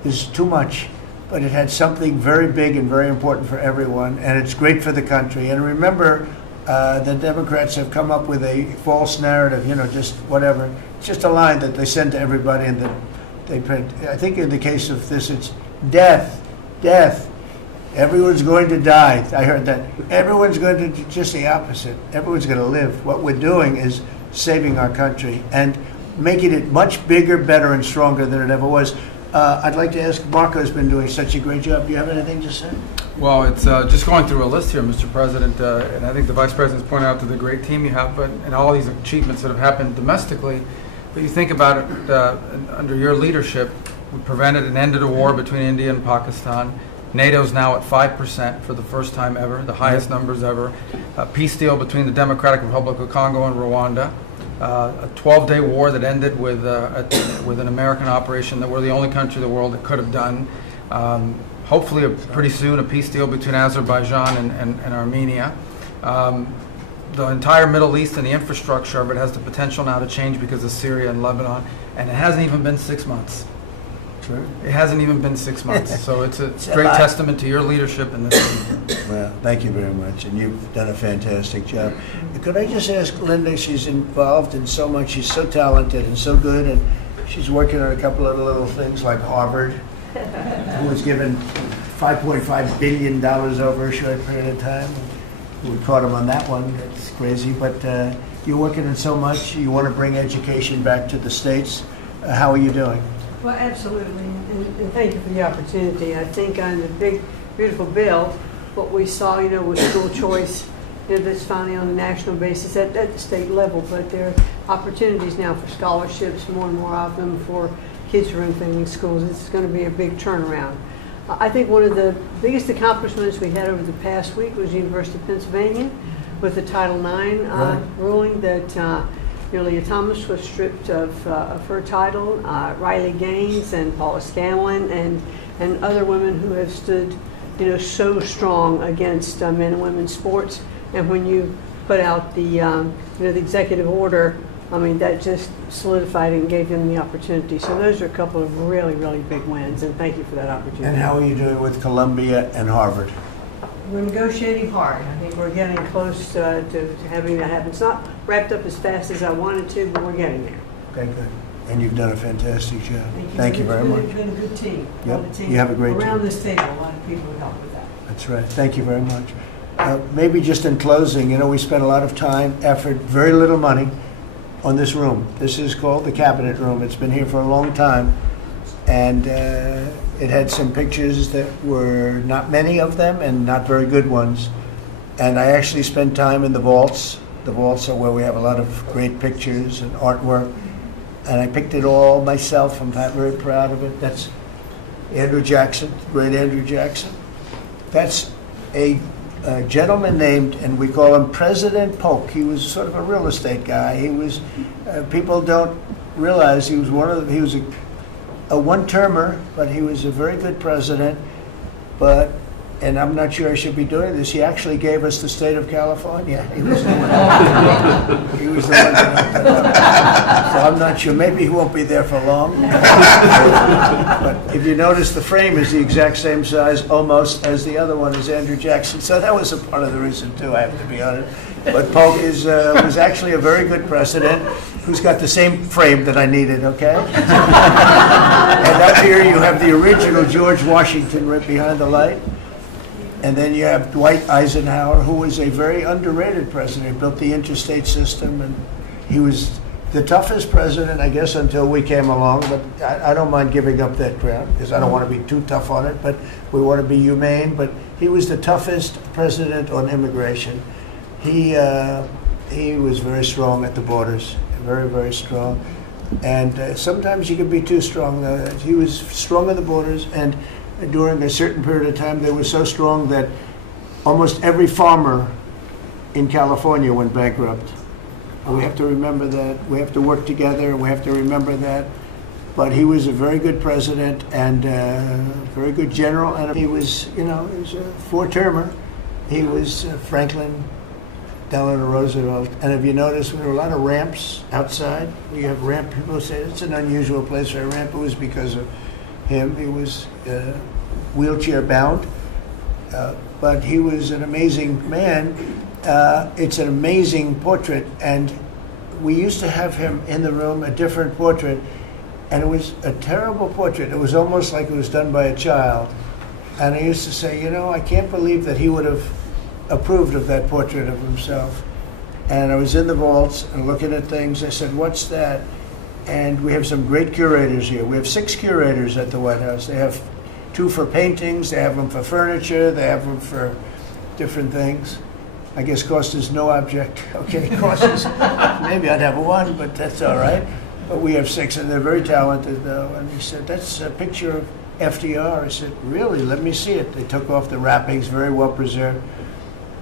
Is too much. But it had something very big and very important for everyone, and it's great for the country. And remember, the Democrats have come up with a false narrative, you know, just whatever. It's just a line that they send to everybody and that they print. I think in the case of this, it's death, death. Everyone's going to die. I heard that. Everyone's going to, just the opposite. Everyone's going to live. What we're doing is saving our country and making it much bigger, better, and stronger than it ever was. I'd like to ask, Marco's been doing such a great job. Do you have anything to say? Well, it's just going through a list here, Mr. President, and I think the Vice President's pointed out to the great team you have, but and all these achievements that have happened domestically. But you think about it, under your leadership, we prevented and ended a war between India and Pakistan. NATO's now at 5% for the first time ever, the highest numbers ever. A peace deal between the Democratic Republic of Congo and Rwanda. a 12-day war that ended with an American operation that we're the only country in the world that could have done. Hopefully, pretty soon, a peace deal between Azerbaijan and Armenia. The entire Middle East and the infrastructure of it has the potential now to change because of Syria and Lebanon, and it hasn't even been 6 months. Sure. It hasn't even been 6 months, so it's a great testament to your leadership in this. Well, thank you very much, and you've done a fantastic job. Could I just ask Linda, she's involved in so much, she's so talented and so good, and she's working on a couple of little things like Harvard, who was given $5.5 billion over a short period of time. We caught him on that one, it's crazy, but you're working on so much, you want to bring education back to the States. How are you doing? Well, absolutely, and thank you for the opportunity. I think on the big, beautiful bill, what we saw, was school choice, that's finally on a national basis at the state level, but there are opportunities now for scholarships, more and more of them for kids who are in failing schools. It's going to be a big turnaround. I think one of the biggest accomplishments we had over the past week was the University of Pennsylvania with the Title IX ruling that Leah Thomas was stripped of her title, Riley Gaines and Paula Scanlon and other women who have stood, so strong against men and women's sports. And when you put out the executive order, I mean, that just solidified it and gave them the opportunity. So those are a couple of really, really big wins, and thank you for that opportunity. And how are you doing with Columbia and Harvard? We're negotiating hard. I think we're getting close to having that happen. It's not wrapped up as fast as I wanted to, but we're getting there. Okay, good. And you've done a fantastic job. Thank you very much. It's been a good team. Yep, you have a great team. Around this table, a lot of people have helped with that. That's right. Thank you very much. Maybe just in closing, we spent a lot of time, effort, very little money on this room. This is called the Cabinet Room. It's been here for a long time. And it had some pictures that were not many of them and not very good ones. And I actually spent time in the vaults. The vaults are where we have a lot of great pictures and artwork. And I picked it all myself. I'm very proud of it. That's Andrew Jackson, great Andrew Jackson. That's a gentleman named, and we call him President Polk. He was sort of a real estate guy. He was, people don't realize he was he was a one-termer, but he was a very good president. But, and I'm not sure I should be doing this, he actually gave us the state of California. He was the one, he was the one that, so I'm not sure, maybe he won't be there for long. But if you notice, the frame is the exact same size almost as the other one is Andrew Jackson. So that was a part of the reason too, I have to be honest. But Polk was actually a very good president who's got the same frame that I needed, okay? And up here you have the original George Washington right behind the light. And then you have Dwight Eisenhower, who was a very underrated president. He built the interstate system, and he was the toughest president, I guess, until we came along. But I don't mind giving up that crown, because I don't want to be too tough on it, but we want to be humane. But he was the toughest president on immigration. He was very strong at the borders, very, very strong. And sometimes you can be too strong. He was strong at the borders, and during a certain period of time, they were so strong that almost every farmer in California went bankrupt. And we have to remember that. We have to work together, and we have to remember that. But he was a very good president and a very good general, and he was, he was a four-termer. He was Franklin Delano Roosevelt. And if you notice, there were a lot of ramps outside. We have ramp, people say it's an unusual place for a ramp. It was because of him. He was wheelchair bound, but he was an amazing man. It's an amazing portrait, and we used to have him in the room, a different portrait, and it was a terrible portrait. It was almost like it was done by a child. And I used to say, I can't believe that he would have approved of that portrait of himself. And I was in the vaults and looking at things. I said, what's that? And we have some great curators here. We have 6 curators at the White House. They have 2 for paintings, they have them for furniture, they have them for different things. I guess cost is no object. Okay, cost is, maybe I'd have 1, but that's all right. But we have 6, and they're very talented, though. And he said, that's a picture of FDR. I said, really? Let me see it. They took off the wrappings, very well preserved.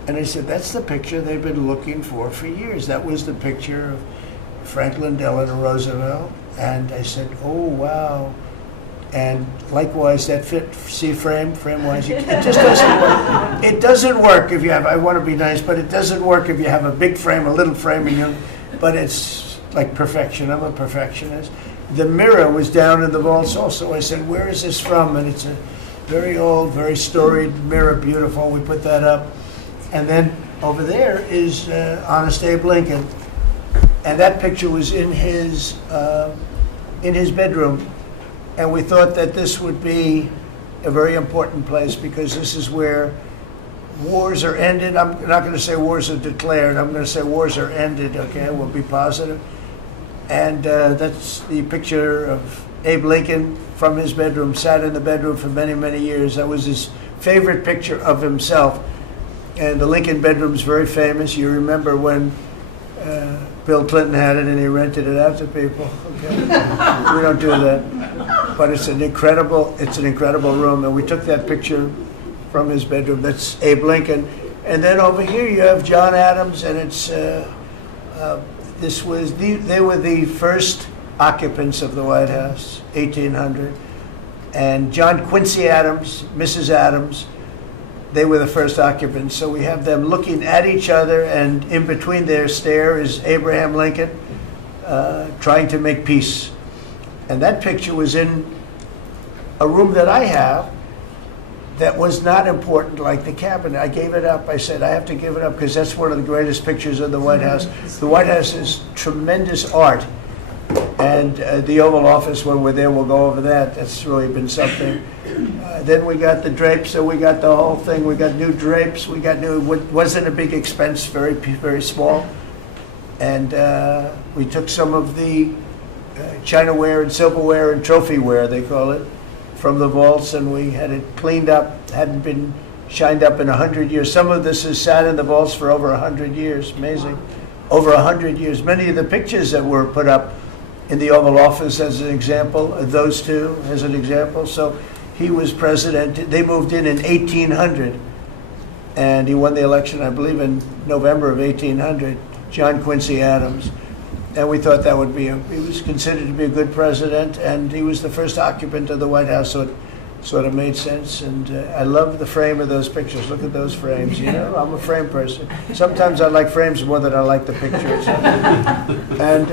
And I said, that's the picture they've been looking for years. That was the picture of Franklin Delano Roosevelt, and I said, oh, wow. And likewise, that frame-wise, it just doesn't work. It doesn't work if you have, I want to be nice, but it doesn't work if you have a big frame, a little frame, but it's like perfection. I'm a perfectionist. The mirror was down in the vaults also. I said, where is this from? And it's a very old, very storied mirror, beautiful. We put that up. And then over there is Honest Abe Lincoln. And that picture was in his bedroom. And we thought that this would be a very important place because this is where wars are ended. I'm not going to say wars are declared. I'm going to say wars are ended, okay? We'll be positive. And that's the picture of Abe Lincoln from his bedroom, sat in the bedroom for many, many years. That was his favorite picture of himself. And the Lincoln bedroom's very famous. You remember when Bill Clinton had it and he rented it out to people. Okay? We don't do that. But it's an incredible room. And we took that picture from his bedroom. That's Abe Lincoln. And then over here you have John Adams, and it's they were the first occupants of the White House, 1800. And John Quincy Adams, Mrs. Adams, they were the first occupants. So we have them looking at each other, and in between their stare is Abraham Lincoln trying to make peace. And that picture was in a room that I have that was not important, like the cabinet. I gave it up. I said, I have to give it up because that's one of the greatest pictures of the White House. The White House is tremendous art. And the Oval Office, when we're there, we'll go over that. That's really been something. Then we got the drapes, so we got the whole thing. We got new drapes. We got new, wasn't a big expense, very, very small. And we took some of the chinaware and silverware and trophyware, they call it, from the vaults, and we had it cleaned up. Hadn't been shined up in 100 years. Some of this has sat in the vaults for over 100 years. Amazing. Over 100 years. Many of the pictures that were put up in the Oval Office as an example, those two as an example. So he was president. They moved in 1800, and he won the election, I believe, in November of 1800, John Quincy Adams. And we thought that would be, he was considered to be a good president, and he was the first occupant of the White House, so it sort of made sense. And I love the frame of those pictures. Look at those frames, you know? I'm a frame person. Sometimes I like frames more than I like the pictures. And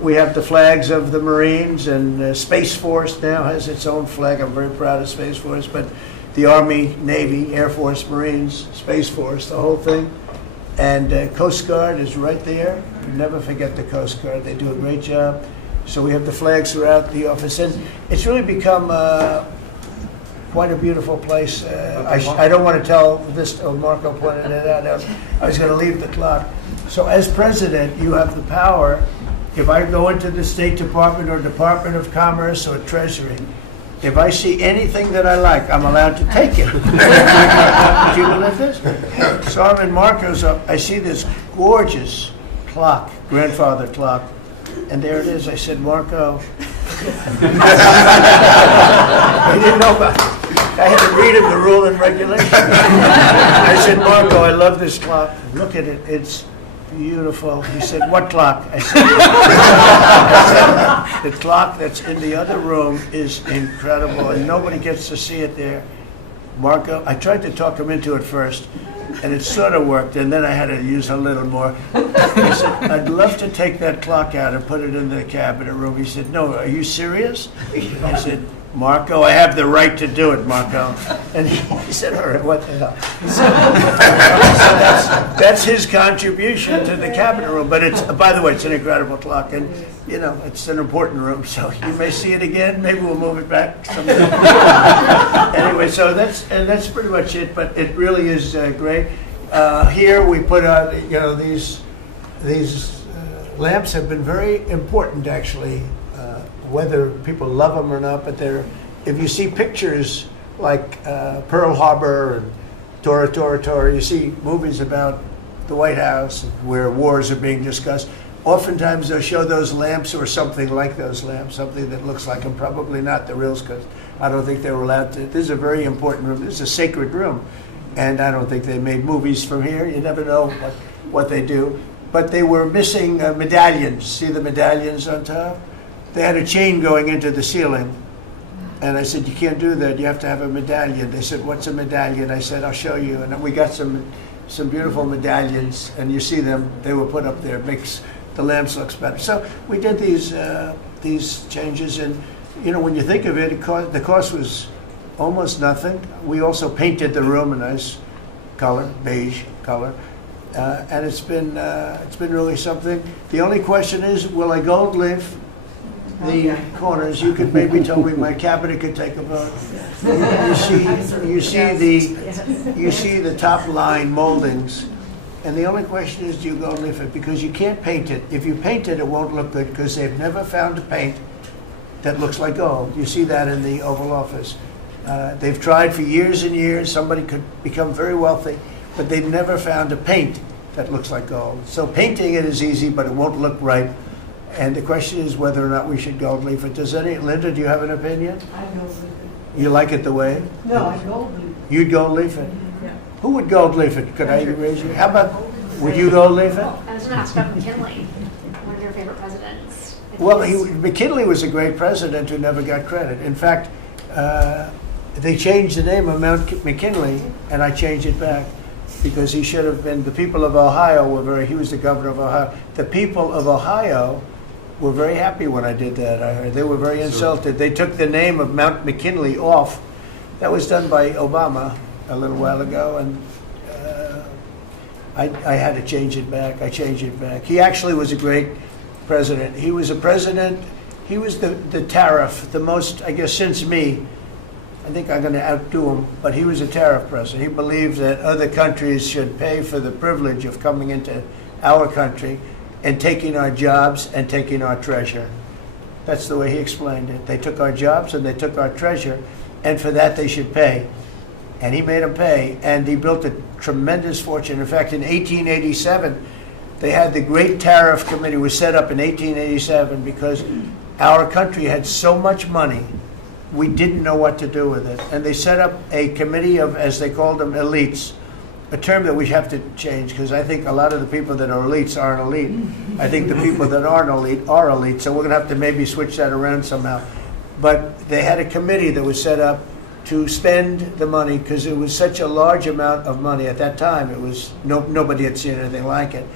we have the flags of the Marines, and Space Force now has its own flag. I'm very proud of Space Force, but the Army, Navy, Air Force, Marines, Space Force, the whole thing. And Coast Guard is right there. You never forget the Coast Guard. They do a great job. So we have the flags throughout the office. And it's really become quite a beautiful place. I don't want to tell this, Marco pointed it out. I was going to leave the clock. So as president, you have the power. If I go into the State Department or Department of Commerce or Treasury, if I see anything that I like, I'm allowed to take it. Do you believe this? So I'm in Marco's up. I see this gorgeous clock, grandfather clock, and there it is. I said, Marco. I didn't know about it. I had to read him the rule and regulation. I said, Marco, I love this clock. Look at it. It's beautiful. He said, what clock? I said, the clock that's in the other room is incredible, and nobody gets to see it there. Marco, I tried to talk him into it first, and it sort of worked, and then I had to use a little more. He said, I'd love to take that clock out and put it in the cabinet room. He said, no, are you serious? I said, Marco, I have the right to do it, Marco. And he said, all right, what the hell? So that's his contribution to the cabinet room. But it's, by the way, it's an incredible clock. And, you know, it's an important room. So you may see it again. Maybe we'll move it back someday. Anyway, so that's pretty much it. But it really is great. Here we put out, you know, these lamps have been very important, actually. Whether people love them or not, but if you see pictures like Pearl Harbor and Tora Tora Tora, you see movies about the White House where wars are being discussed, oftentimes they'll show those lamps or something like those lamps, something that looks like them, probably not the reals, because I don't think they were allowed to. This is a very important room. This is a sacred room, and I don't think they made movies from here. You never know what they do. but they were missing medallions. See the medallions on top? They had a chain going into the ceiling. And I said, you can't do that. You have to have a medallion. They said, what's a medallion? I said, I'll show you. And we got some beautiful medallions, and you see them. They were put up there. It makes the lamps look better. So we did these changes, and you know, when you think of it, the cost was almost nothing. We also painted the room a nice color, beige color, and it's been really something. The only question is, will I gold leaf the corners? You could maybe tell me my cabinet could take a vote. You see the top line moldings, and the only question is, do you gold leaf it? Because you can't paint it. If you paint it, it won't look good because they've never found a paint that looks like gold. You see that in the Oval Office. They've tried for years and years. Somebody could become very wealthy, but they've never found a paint that looks like gold. So painting it is easy, but it won't look right. And the question is whether or not we should gold leaf it. Linda, do you have an opinion? I gold leaf it. You like it the way? No, I gold leaf it. You'd gold leaf it? Yeah. Who would gold leaf it? Could I raise you? How about, would you gold leaf it? I was going to ask about McKinley, one of your favorite presidents. Well, McKinley was a great president who never got credit. In fact, they changed the name of Mount McKinley, and I changed it back because he should have been. The people of Ohio he was the governor of Ohio. The people of Ohio were very happy when I did that. I heard they were very insulted. They took the name of Mount McKinley off. That was done by Obama a little while ago, and I had to change it back. I changed it back. He actually was a great president. He was a president. He was the tariff, the most, I guess, since me. I think I'm going to outdo him, but he was a tariff president. He believed that other countries should pay for the privilege of coming into our country and taking our jobs and taking our treasure. That's the way he explained it. They took our jobs and they took our treasure, and for that they should pay. And he made them pay, and he built a tremendous fortune. In fact, in 1887, they had the Great Tariff Committee was set up in 1887 because our country had so much money, we didn't know what to do with it. And they set up a committee of, as they called them, elites, a term that we have to change because I think a lot of the people that are elites aren't elite. I think the people that aren't elite are elite, so we're going to have to maybe switch that around somehow. But they had a committee that was set up to spend the money because it was such a large amount of money at that time. It was nobody had seen anything like it.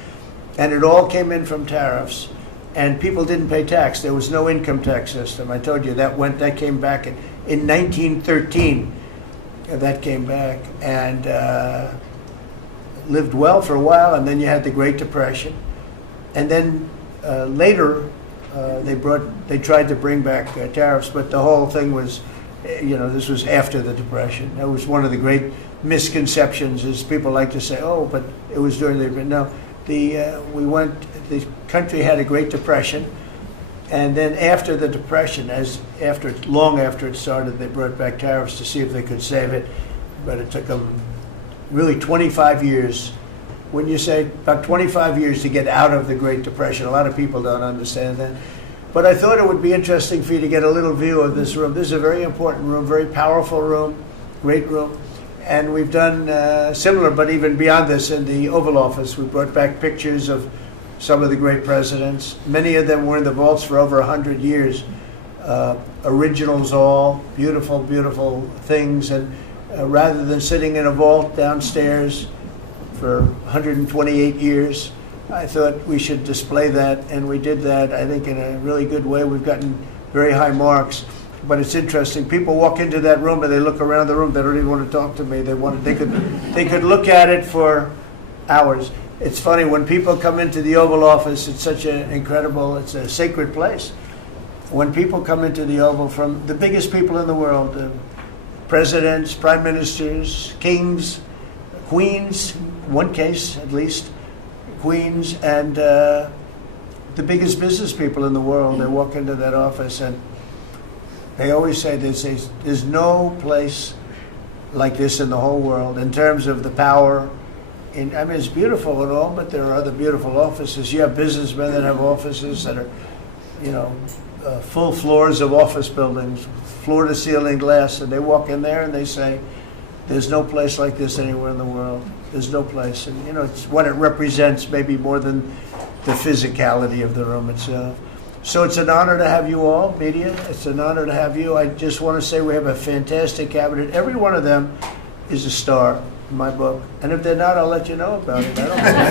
And it all came in from tariffs, and people didn't pay tax. There was no income tax system. I told you that came back in 1913. That came back and lived well for a while, and then you had the Great Depression, and then later they tried to bring back tariffs, but the whole thing was, this was after the Depression. That was one of the great misconceptions. Is people like to say, oh, but it was during the no. The country had a Great Depression, and then after the Depression, long after it started, they brought back tariffs to see if they could save it, but it took them really 25 years. When you say about 25 years to get out of the Great Depression, a lot of people don't understand that. But I thought it would be interesting for you to get a little view of this room. This is a very important room, very powerful room, great room. And we've done similar, but even beyond this, in the Oval Office. We brought back pictures of some of the great presidents. Many of them were in the vaults for over 100 years. Originals all, beautiful, beautiful things. And rather than sitting in a vault downstairs for 128 years, I thought we should display that. And we did that, I think, in a really good way. We've gotten very high marks. But it's interesting. People walk into that room and they look around the room. They don't even want to talk to me. They could look at it for hours. It's funny when people come into the Oval Office. It's such an incredible. It's a sacred place. When people come into the Oval from the biggest people in the world, presidents, prime ministers, kings, queens, one case at least, queens, and the biggest business people in the world. They walk into that office and they always say there's no place like this in the whole world in terms of the power. It's beautiful and all, but there are other beautiful offices. You have businessmen that have offices that are, full floors of office buildings, floor-to-ceiling glass, and they walk in there and they say, There's no place like this anywhere in the world. There's no place. And, you know, it's what it represents maybe more than the physicality of the room itself. So it's an honor to have you all, media. It's an honor to have you. I just want to say we have a fantastic cabinet. Every one of them is a star in my book. And if they're not, I'll let you know about it. I don't care.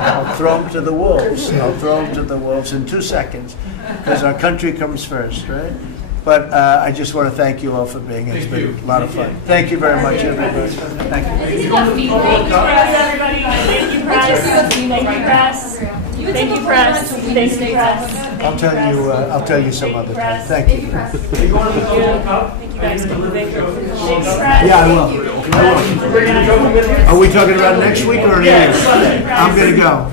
I'll throw them to the wolves. I'll throw them to the wolves in 2 seconds because our country comes first, right? But I just want to thank you all for being here. It's been a lot of fun. Thank you very much, everybody. Thank you. Thank you, everybody. Thank you, press. Thank you, press. Thank you, press. Thank you, press. I'll tell you some other time. Thank you. Thank you, guys. Yeah, I will. Are we talking about next week or next? I'm going to go.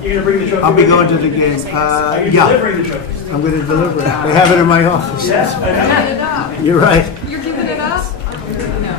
I'll be going to the game. Yeah, I'm going to deliver it. They have it in my office. You're right.